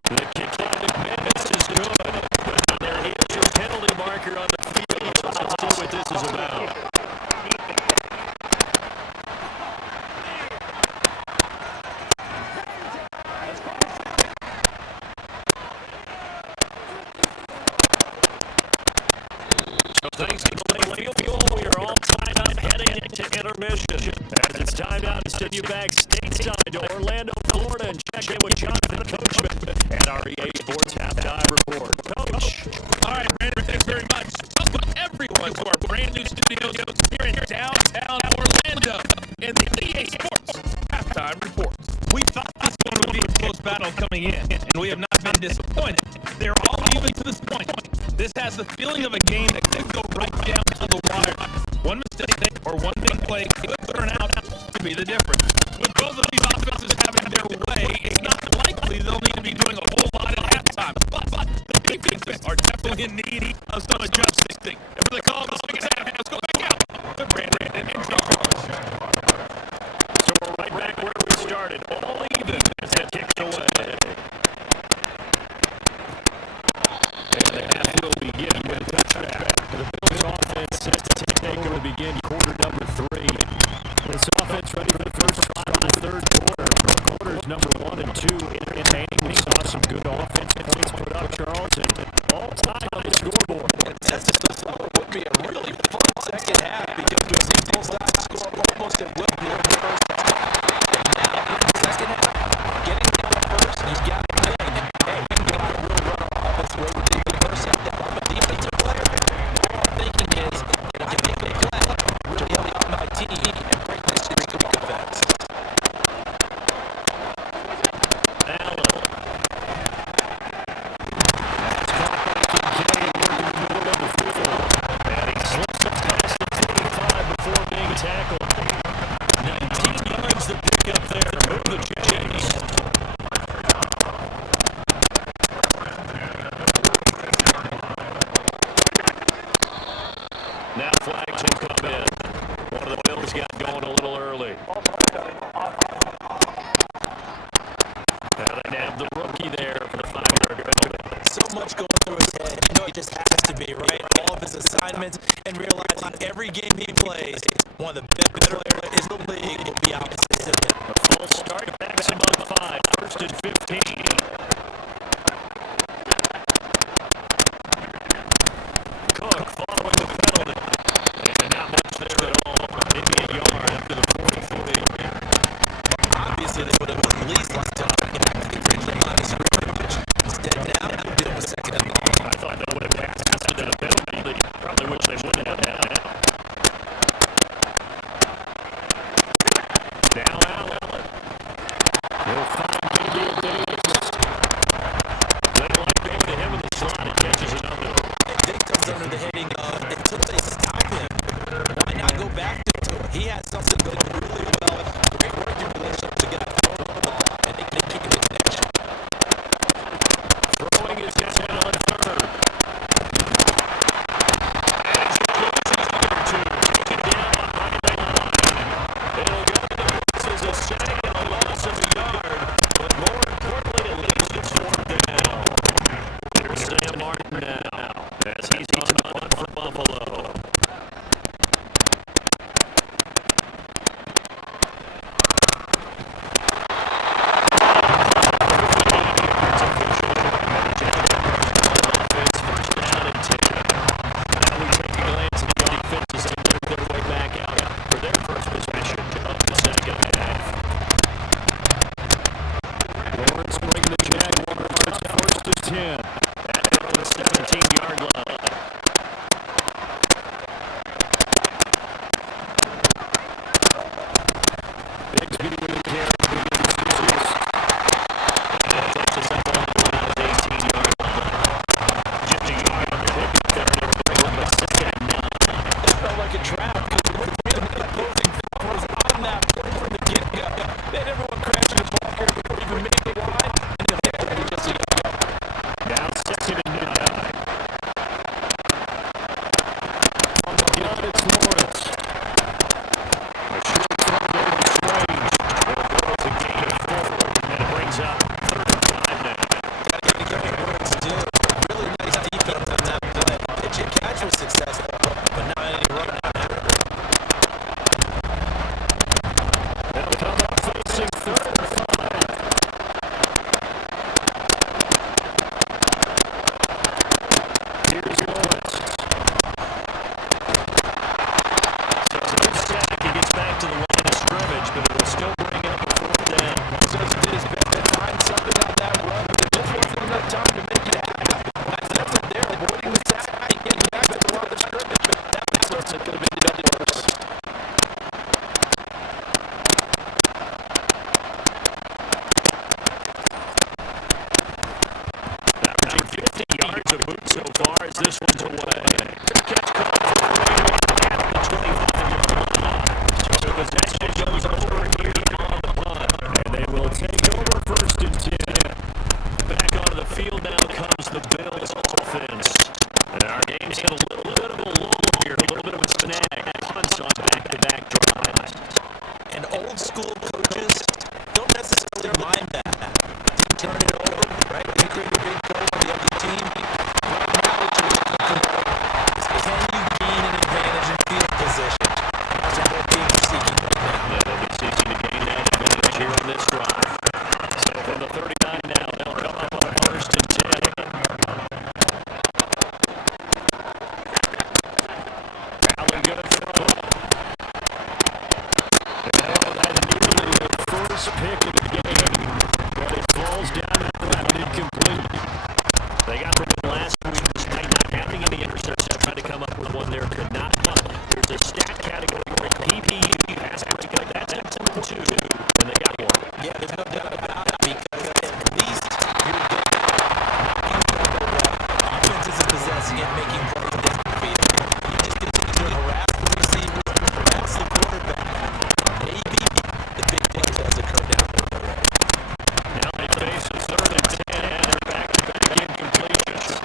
The kick by McManus is good. But there is your penalty marker on the field. Let's see what this is about. Thanks to the late field goal, we are all tied up heading into intermission. As it's time now to send you back stateside to Orlando, Florida, and check in with Jonathan Coachman and our EA Sports Halftime Report. Coach. All right, Brandon, thanks very much. Welcome everyone to our brand new studios here in downtown Orlando in the EA Sports Halftime Report. We thought this one would be a close battle coming in, and we have not been disappointed. They're all even to this point. This has the feeling of a game that could go right down to the wire. One mistake or one big play could turn out to be the difference. With both of these offenses having their way, it's not likely they'll need to be doing a whole lot at halftime. But the defenses are definitely in need of some adjusting. And for the call of the second half, let's go back out to Brandon and Joe. So we're right back where we started. All even as that kicks away. And the half will begin with a touchback. The Bills offense set to take will begin quarter number 3. This offense ready for the first drive of the third quarter. Quarters number 1 and 2 entertaining. We saw some good offensive points put up, Charles, and all tied on the scoreboard. And that's just would be a really fun second half because we've seen both sides score almost at will here in the first half. And now in the second half, getting the ball first, you've got to win. Hey, you can go out and really run off offense way to take the first half. If I'm a defensive player, all I'm thinking is, can I make a play, really help out my team and break this streak of offense? Allen. That's caught by Kincaid working the middle of the field. And he slips up past the 45 before being tackled. 19 yards to pick up there. Move the Jags. Now flags will come in. One of the Bills got going a little early. Now they have the rookie there for the 5-yard penalty. So much going through his head. You know, he just has to be, right? All of his assignments and realizing every game he plays, one of the better players in the league will be opposite of him. A full start, backs him on 5, 1st and 15. Cook following the penalty. And not much there at all. Maybe a yard after the 43. Obviously, they would have at least lost time. I think for the line of scrimmage. Instead, now they're dealing with second and long. I thought they would have passed it in a penalty. They probably wish they would have now. Now Allen. He'll find Gabriel Davis. points bring the Jaguars up first and 10. At the 17-yard line. Bigsby with the carry. And takes us up on the 18-yard line. 50-yard pick up there to bring up a second and 9. It felt like a trap because the opposing was on that play from the get-go. They had everyone crashing the bunker before even making the line, and they hit it just a go. Now second and 9. On the gun, it's Lawrence. A short throw there to Strange. It's a gain of 4, and it brings up 3rd and 5 now. Gotta give it what to do. Really nice defense on that play. Pitch and catch was successful, but not any run out of it. They'll come up facing 3rd and 5. Here's Lawrence. So no sack. He gets back to the line of scrimmage, but it will still bring up a 4th down. So he did his best to find something on that run, but there just wasn't enough time to make it happen. That's it there, avoiding the sack and getting back to the line of scrimmage, but that's what's going to be the worse. Averaging 50 yards a boot so far as this one's away. Catch call for the Raiders at the 25-yard line. So possession goes over here on the punt. And they will take over 1st and 10. Back onto the field now comes the Bills offense. And our game's had a little bit of a lull here, a little bit of a snag. Punts on back-to-back drives. And old school coaches don't necessarily mind that. Turn it over, right? They create a big play for the other team. Right now, what you're looking for is can you gain an advantage in field position? That's what both teams are seeking right now. Yeah, they'll be seeking to gain that advantage here on this drive. So from the 39 now, they'll come up on 1st and 10. Allen gonna throw. That nearly the first pick of the game, but it falls down and incomplete. They got rid of it last week despite not having any interceptions. Tried to come up with one there, could not. There's a stat category where PPE has to pick up. That's at 2, and they got one. Yeah, there's no doubt about it because at least you're knocking trouble away. Offenses are possessing it, making plays down the field. You just continue to harass the receivers, harass the quarterback. Maybe the big play does occur down the road. Now they face a 3rd and 10, and they're back-to-back incompletions.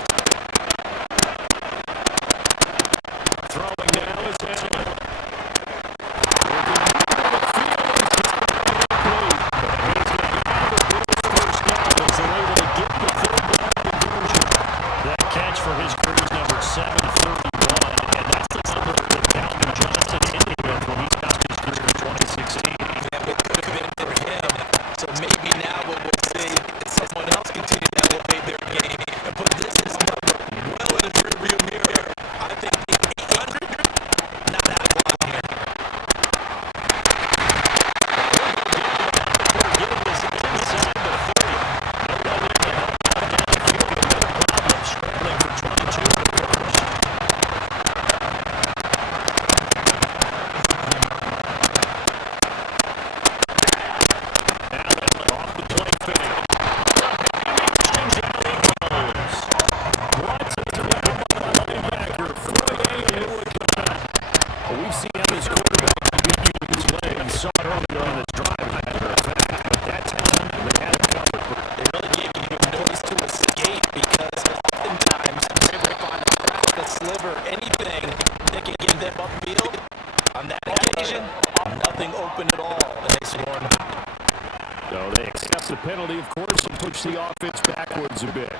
Throwing now is Allen. That catch for his career's number 731, and that's the number that Calvin Johnson ended with when he stopped his career in 2016. Yeah, it could have been for him. So maybe now what we'll see is someone else continue to elevate their game and put this number well in the rearview mirror. I think the 800, not out of line here. Getting this inside the 30. Nobody to help out downfield. No problem. Scrambling for 22 in the first. Allen off the play fake. Change alley goes. Watson to the linebacker. Foyer Lewicott. We've seen how this quarterback can beat you in this way. You saw it earlier on this drive, as a matter of fact. But that time, they had it covered. They really gave you a noise to escape because oftentimes they're able to find a crack, a sliver, anything that can get them upfield. On that occasion, nothing open at all, and they scored. So they accept the penalty, of course, and push the offense backwards a bit.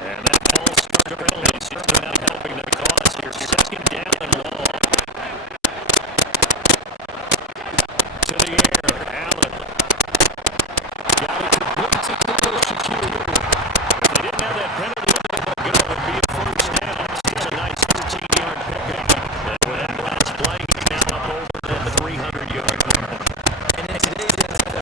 And that false start penalty certainly not helping the cause here. 2nd down and long. To the air, Allen. Got it complete to Cooper Shakir. If they didn't have that penalty, it would be a 1st down. Still a nice 13-yard pickup. And with that last play, he's now up over the 300-yard mark. And in today's NFL,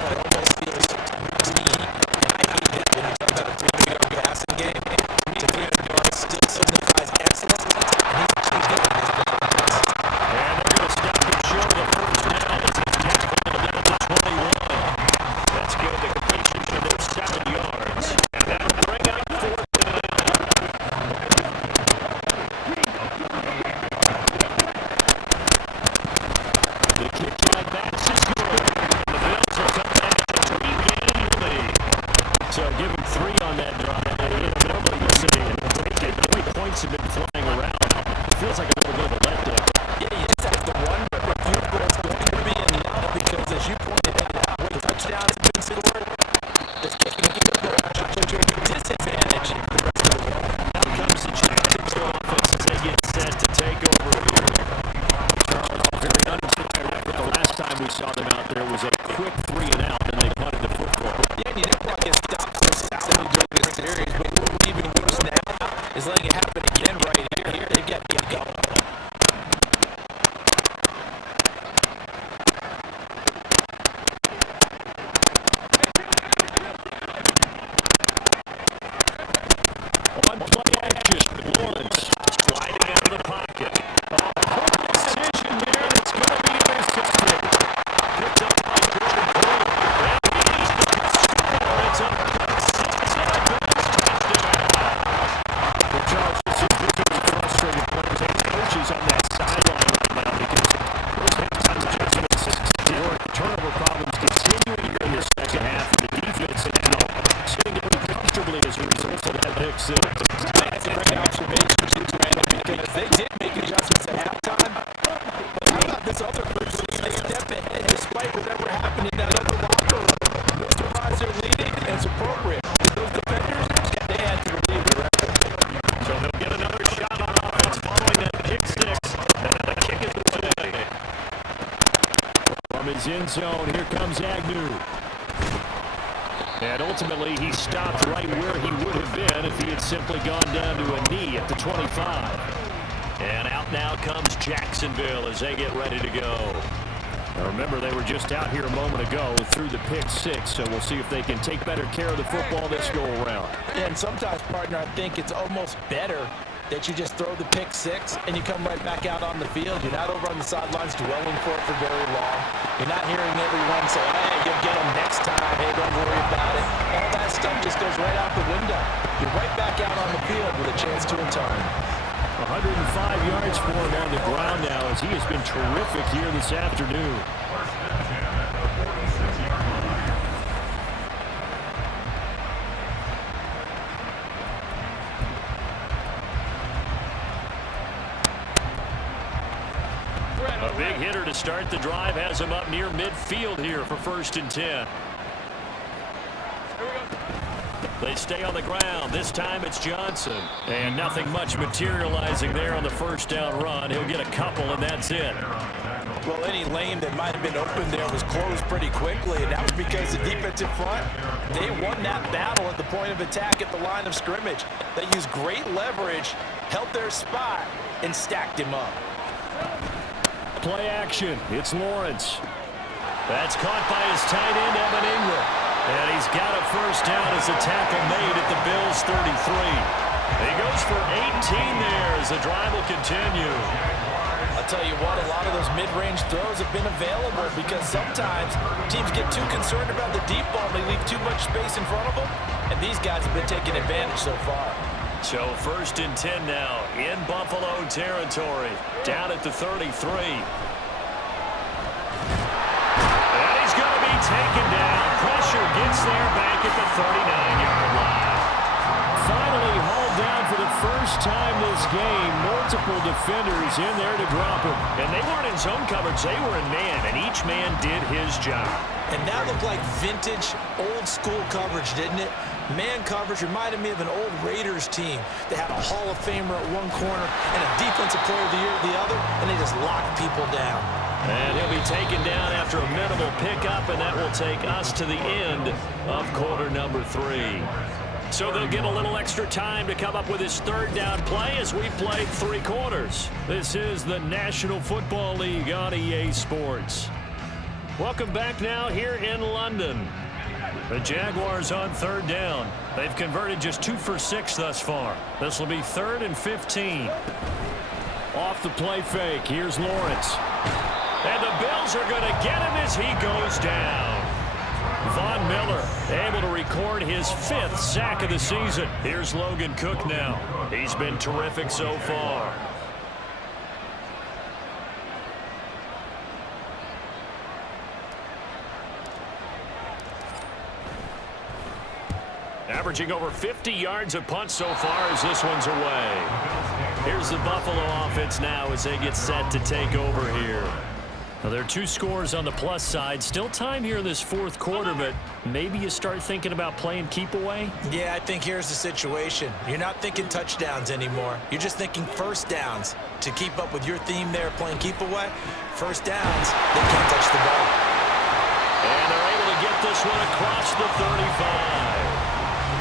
So give him 3 on that drive. Normally you say the way points have been flying around, it feels like a little bit of a letdown. Yeah, you just have to wonder if field goal is going to be enough because, as you pointed out, with touchdowns have been scored, this kicking field goal puts you at a disadvantage the rest of the way. Now comes the Jacksonville offense as they get set to take over here. Charles, very uninspired effort. The last time we saw them out there was a quick 3 and out, and they punted the football. Yeah, and you never want to get stopped so soundly during this series, but what's even worse now is letting it happen again right here. They've got to get going. On play action, Lawrence sliding out of the pocket. Home decision here that's going to be intercepted. Picked up by Jordan Poole. And he's going to score. It's a 6-yard touchdown. For Charles, this is really frustrating players and coaches on that sideline right now because those halftime adjustments or turnover problems continuing here in the second half. And the defense is now sitting pretty comfortably as a result of that pick six. That's a great observation, too, Brandon, because they did make adjustments at halftime. But how about this other person? They step ahead despite whatever happened in that other locker room. Neutralize their leading, and it's appropriate. Those defenders, they had to relieve the rest. So they'll get another shot on offense following that pick six. And the kick is away. From his end zone, here comes Agnew. And ultimately, he stopped right where he would have been if he had simply gone down to a knee at the 25. And out now comes Jacksonville as they get ready to go. Now remember, they were just out here a moment ago through the pick six, so we'll see if they can take better care of the football this go-around. Yeah, and sometimes, partner, I think it's almost better that you just throw the pick six and you come right back out on the field. You're not over on the sidelines dwelling for it for very long. You're not hearing everyone say, hey, you'll get them next time. Hey, don't worry about it. All that stuff just goes right out the window. You're right back out on the field with a chance to return. 105 yards for him on the ground now as he has been terrific here this afternoon. A big hitter to start the drive has him up near midfield here for 1st and 10. They stay on the ground. This time it's Johnson. And nothing much materializing there on the first down run. He'll get a couple, and that's it. Well, any lane that might have been open there was closed pretty quickly, and that was because the defensive front, they won that battle at the point of attack at the line of scrimmage. They used great leverage, held their spot, and stacked him up. Play action. It's Lawrence. That's caught by his tight end, Evan Ingram. And he's got a first down as a tackle made at the Bills' 33. He goes for 18 there as the drive will continue. I'll tell you what, a lot of those mid-range throws have been available because sometimes teams get too concerned about the deep ball and they leave too much space in front of them, and these guys have been taking advantage so far. So 1st and 10 now in Buffalo territory, down at the 33. And he's going to be taken down. Pressure gets there back at the 39-yard line. Finally hauled down for the first time this game. Multiple defenders in there to drop him. And they weren't in zone coverage. They were in man, and each man did his job. And that looked like vintage, old-school coverage, didn't it? Man coverage reminded me of an old Raiders team. They had a Hall of Famer at one corner and a Defensive Player of the Year at the other, and they just locked people down. And he'll be taken down after a minimal pickup, and that will take us to the end of quarter number 3. So they'll get a little extra time to come up with his 3rd down play as we played 3 quarters. This is the National Football League on EA Sports. Welcome back now here in London. The Jaguars on 3rd down. They've converted just 2 for 6 thus far. This will be 3rd and 15. Off the play fake, here's Lawrence. And the Bills are going to get him as he goes down. Von Miller able to record his 5th sack of the season. Here's Logan Cook now. He's been terrific so far. Averaging over 50 yards a punt so far as this one's away. Here's the Buffalo offense now as they get set to take over here. Well, there are 2 scores on the plus side. Still time here in this fourth quarter, but maybe you start thinking about playing keep away? Yeah, I think here's the situation. You're not thinking touchdowns anymore. You're just thinking first downs. To keep up with your theme there, playing keep away, first downs, they can't touch the ball. And they're able to get this one across the 35.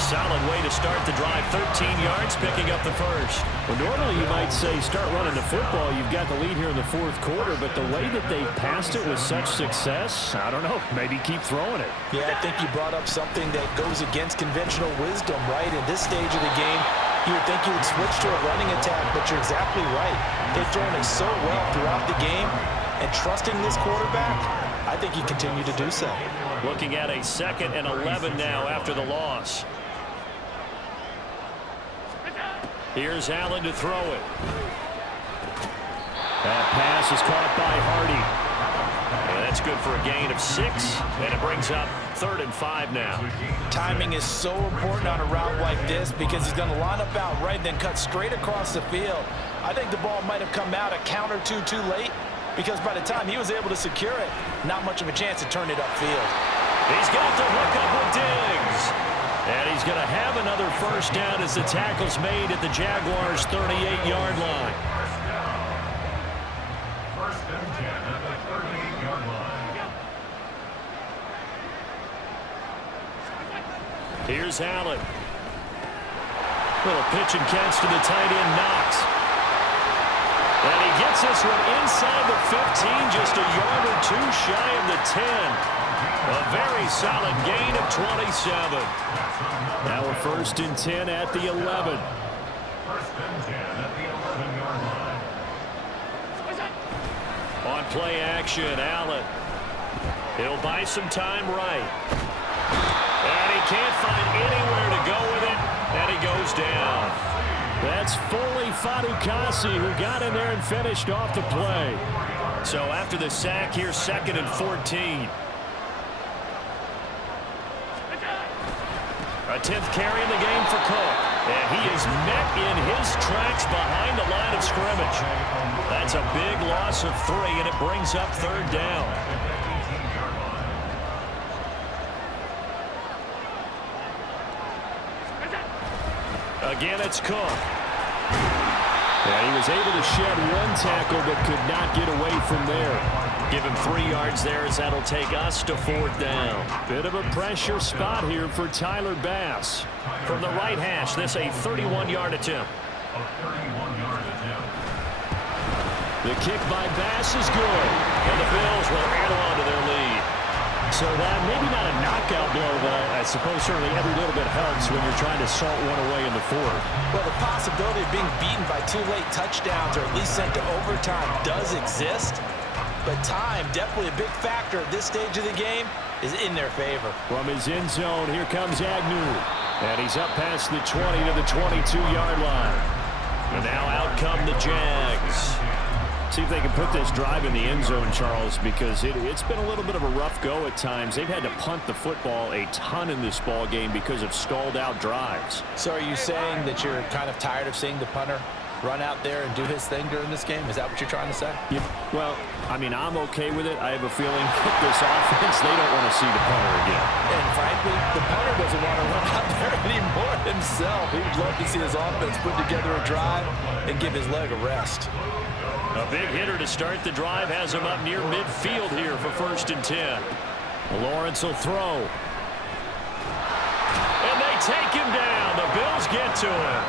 Solid way to start the drive. 13 yards, picking up the first. Well, normally you might say start running the football. You've got the lead here in the fourth quarter, but the way that they passed it with such success, I don't know, maybe keep throwing it. Yeah, I think you brought up something that goes against conventional wisdom, right? In this stage of the game, you would think you would switch to a running attack, but you're exactly right. They've thrown it so well throughout the game, and trusting this quarterback, I think you continue to do so. Looking at a 2nd and 11 now after the loss. Here's Allen to throw it. That pass is caught by Hardy. And that's good for a gain of 6, and it brings up 3rd and 5 now. Timing is so important on a route like this because he's going to line up out right, then cut straight across the field. I think the ball might have come out a count or two too late because by the time he was able to secure it, not much of a chance to turn it upfield. He's got the hook up with Diggs. And he's going to have another first down as the tackle's made at the Jaguars' 38-yard line. First and 10 at the 38-yard line. Here's Allen. Little pitch and catch to the tight end, Knox. And he gets this one inside the 15, just a yard or 2 shy of the 10. A very solid gain of 27. Now a 1st and 10 at the 11. First and 10 at the 11-yard line. On play action, Allen. He'll buy some time right. And he can't find anywhere to go with it, and he goes down. That's Foley Fadukasi who got in there and finished off the play. So after the sack, here's 2nd and 14. A 10th carry in the game for Cook. And he is met in his tracks behind the line of scrimmage. That's a big loss of 3, and it brings up 3rd down. Again, it's Cook. Yeah, he was able to shed 1 tackle but could not get away from there. Give him 3 yards there as that'll take us to 4th down. Bit of a pressure spot here for Tyler Bass. From the right hash, this a 31-yard attempt. The kick by Bass is good. And the Bills will add on to their lead. So that maybe not a knockout blow, but I suppose certainly every little bit helps when you're trying to salt one away in the 4th. Well, the possibility of being beaten by 2 late touchdowns or at least sent to overtime does exist. But time, definitely a big factor at this stage of the game, is in their favor. From his end zone, here comes Agnew. And he's up past the 20 to the 22-yard line. And now out come the Jags. See if they can put this drive in the end zone, Charles, because it's been a little bit of a rough go at times. They've had to punt the football a ton in this ball game because of stalled-out drives. So are you saying that you're kind of tired of seeing the punter run out there and do his thing during this game? Is that what you're trying to say? Yeah, well, I mean, I'm okay with it. I have a feeling that this offense, they don't want to see the punter again. And frankly, the punter doesn't want to run out there anymore himself. He would love to see his offense put together a drive and give his leg a rest. A big hitter to start the drive has him up near midfield here for 1st and 10. Lawrence will throw. And they take him down. The Bills get to him.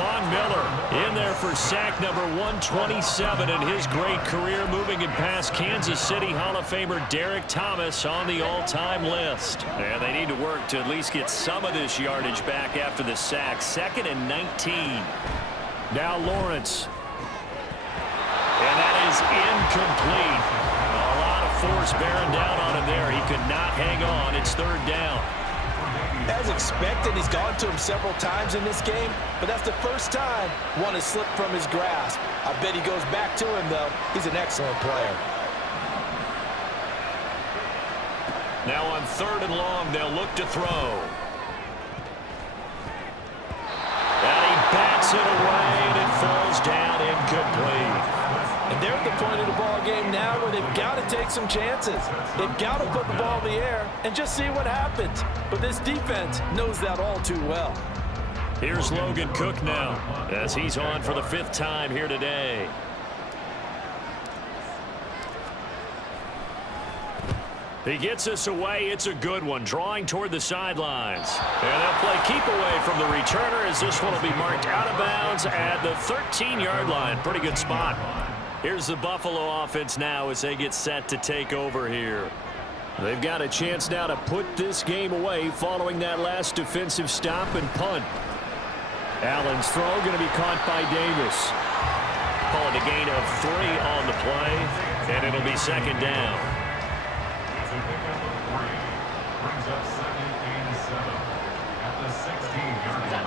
Von Miller in there for sack number 127 in his great career, moving it past Kansas City Hall of Famer Derek Thomas on the all-time list. And they need to work to at least get some of this yardage back after the sack. 2nd and 19. Now Lawrence. And that is incomplete. A lot of force bearing down on him there. He could not hang on. It's 3rd down. As expected, he's gone to him several times in this game, but that's the first time one has slipped from his grasp. I bet he goes back to him, though. He's an excellent player. Now on 3rd and long, they'll look to throw. Gets it away, and it falls down incomplete. And they're at the point of the ball game now where they've got to take some chances. They've got to put the ball in the air and just see what happens. But this defense knows that all too well. Here's Logan Cook now as he's on for the 5th time here today. He gets us away. It's a good one, drawing toward the sidelines. And they'll play keep away from the returner as this one will be marked out of bounds at the 13-yard line. Pretty good spot. Here's the Buffalo offense now as they get set to take over here. They've got a chance now to put this game away following that last defensive stop and punt. Allen's throw going to be caught by Davis. Calling a gain of 3 on the play, and it'll be 2nd down. It's a pickup of 3. Brings up 2nd and 7 at the 16-yard line.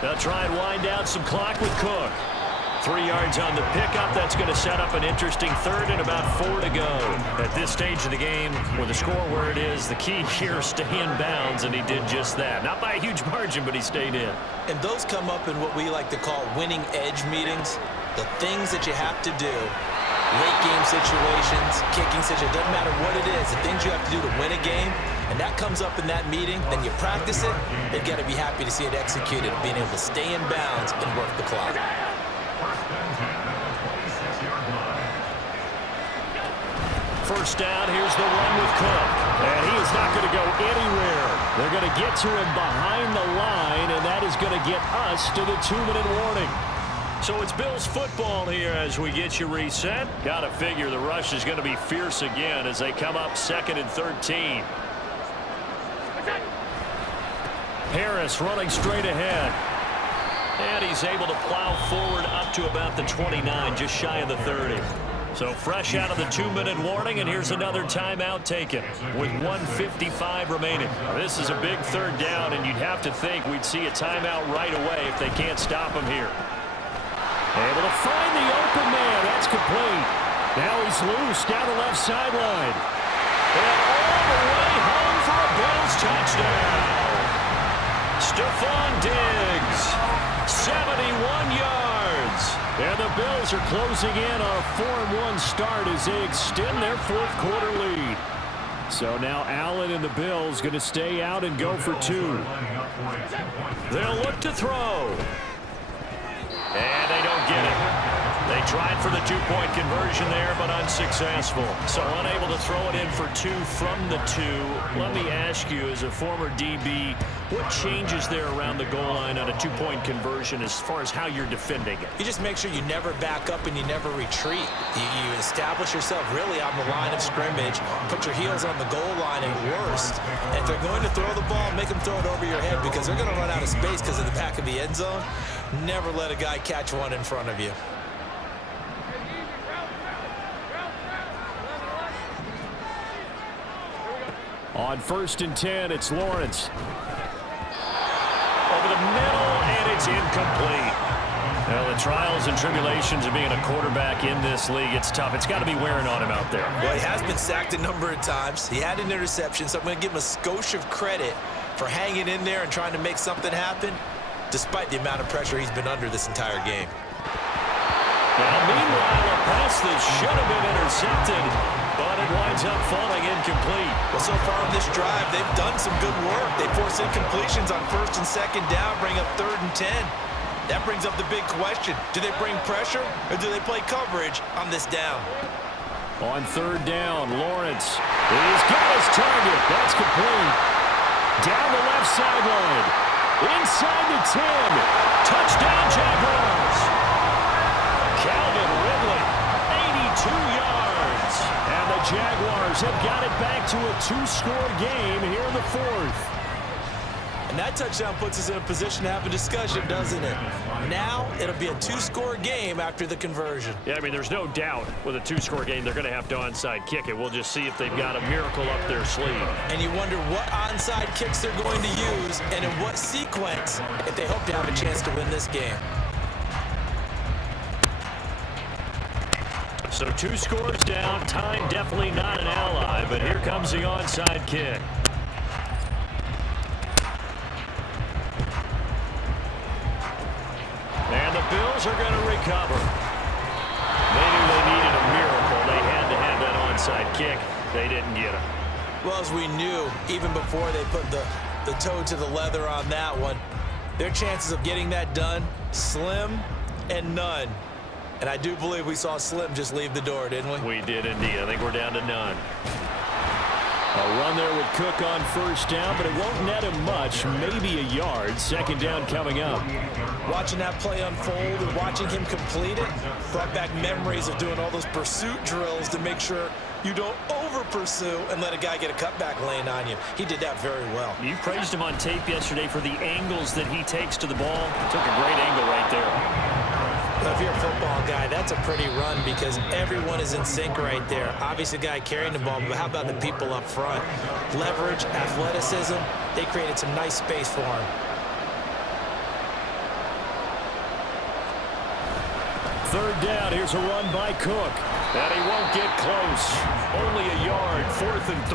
They'll try and wind down some clock with Cook. 3 yards on the pickup. That's going to set up an interesting 3rd and about 4 to go. At this stage of the game, where the score where it is, the key here is stay in bounds, and he did just that. Not by a huge margin, but he stayed in. And those come up in what we like to call winning edge meetings. The things that you have to do. Late game situations, kicking situations, doesn't matter what it is. The things you have to do to win a game, and that comes up in that meeting, then you practice it. They've got to be happy to see it executed, being able to stay in bounds and work the clock. First down, here's the run with Cook. And he is not going to go anywhere. They're going to get to him behind the line, and that is going to get us to the 2-minute warning. So it's Bills football here as we get you reset. Got to figure the rush is going to be fierce again as they come up 2nd and 13. Harris running straight ahead. And he's able to plow forward up to about the 29, just shy of the 30. So fresh out of the 2-minute warning, and here's another timeout taken with 1:55 remaining. This is a big 3rd down, and you'd have to think we'd see a timeout right away if they can't stop him here. Able to find the open man. That's complete. Now he's loose down the left sideline. And all the way home for a Bills touchdown. Stephon Diggs, 71 yards. And the Bills are closing in on a 4-1 start as they extend their 4th quarter lead. So now Allen and the Bills going to stay out and go for 2. They'll look to throw. And they don't get it. They tried for the 2-point conversion there, but unsuccessful. So unable to throw it in for 2 from the 2. Let me ask you, as a former DB, what changes there around the goal line on a 2-point conversion as far as how you're defending it? You just make sure you never back up and you never retreat. You establish yourself really on the line of scrimmage, put your heels on the goal line at worst. And if they're going to throw the ball, make them throw it over your head because they're going to run out of space because of the back of the end zone. Never let a guy catch one in front of you. On 1st and 10, it's Lawrence. Over the middle, and it's incomplete. Well, the trials and tribulations of being a quarterback in this league, it's tough. It's got to be wearing on him out there. Well, he has been sacked a number of times. He had an interception, so I'm going to give him a skosh of credit for hanging in there and trying to make something happen, despite the amount of pressure he's been under this entire game. Well, meanwhile, a pass that should have been intercepted, but it winds up falling incomplete. Well, so far on this drive, they've done some good work. They force incompletions on 1st and 2nd down, bring up 3rd and 10. That brings up the big question. Do they bring pressure, or do they play coverage on this down? On 3rd down, Lawrence. He's got his target. That's complete. Down the left sideline. Inside the 10. Touchdown, Jaguars. Calvin Ridley, 82 yards. And the Jaguars have got it back to a 2-score game here in the 4th. And that touchdown puts us in a position to have a discussion, doesn't it? Now it'll be a 2-score game after the conversion. Yeah, I mean, there's no doubt with a 2-score game they're going to have to onside kick it. We'll just see if they've got a miracle up their sleeve. And you wonder what onside kicks they're going to use and in what sequence if they hope to have a chance to win this game. So 2 scores down. Time definitely not an ally, but here comes the onside kick. Bills are going to recover. They knew they needed a miracle. They had to have that onside kick. They didn't get it. Well, as we knew, even before they put the toe to the leather on that one, their chances of getting that done, slim and none. And I do believe we saw Slim just leave the door, didn't we? We did indeed. I think we're down to none. A run there with Cook on first down, but it won't net him much, maybe a yard. Second down coming up. Watching that play unfold and watching him complete it brought back memories of doing all those pursuit drills to make sure you don't over-pursue and let a guy get a cutback lane on you. He did that very well. You praised him on tape yesterday for the angles that he takes to the ball. Took a great angle right there. If you're a football guy, that's a pretty run because everyone is in sync right there. Obviously, the guy carrying the ball, but how about the people up front? Leverage, athleticism, they created some nice space for him. Third down, here's a run by Cook. And he won't get close. Only a yard, 4th and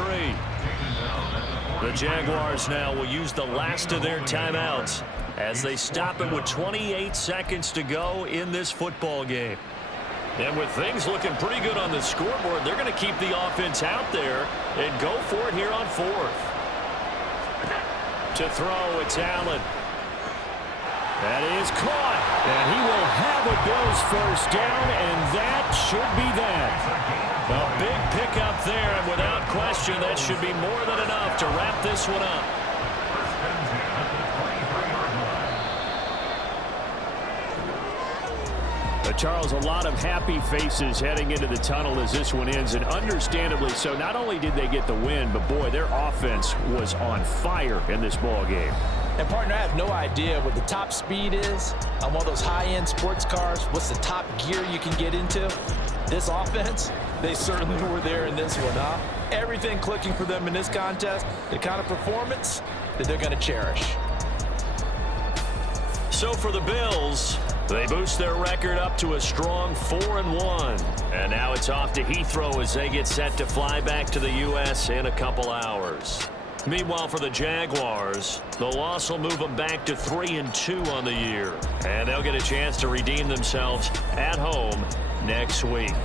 3. The Jaguars now will use the last of their timeouts as they stop it with 28 seconds to go in this football game. And with things looking pretty good on the scoreboard, they're going to keep the offense out there and go for it here on 4th. To throw, it's Allen. That is caught, and he will have a Bills first down, and that should be that. A big pickup there, and without question, that should be more than enough to wrap this one up. Charles, a lot of happy faces heading into the tunnel as this one ends, and understandably so. Not only did they get the win, but boy, their offense was on fire in this ball game. And partner, I have no idea what the top speed is on one of those high-end sports cars. What's the top gear you can get into? This offense, they certainly were there in this one, huh? Everything clicking for them in this contest, the kind of performance that they're going to cherish. So for the Bills, they boost their record up to a strong 4-1. And now it's off to Heathrow as they get set to fly back to the U.S. in a couple hours. Meanwhile, for the Jaguars, the loss will move them back to 3-2 on the year. And they'll get a chance to redeem themselves at home next week.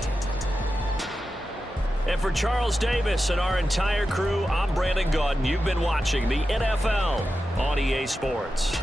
And for Charles Davis and our entire crew, I'm Brandon Gaudin. You've been watching the NFL on EA Sports.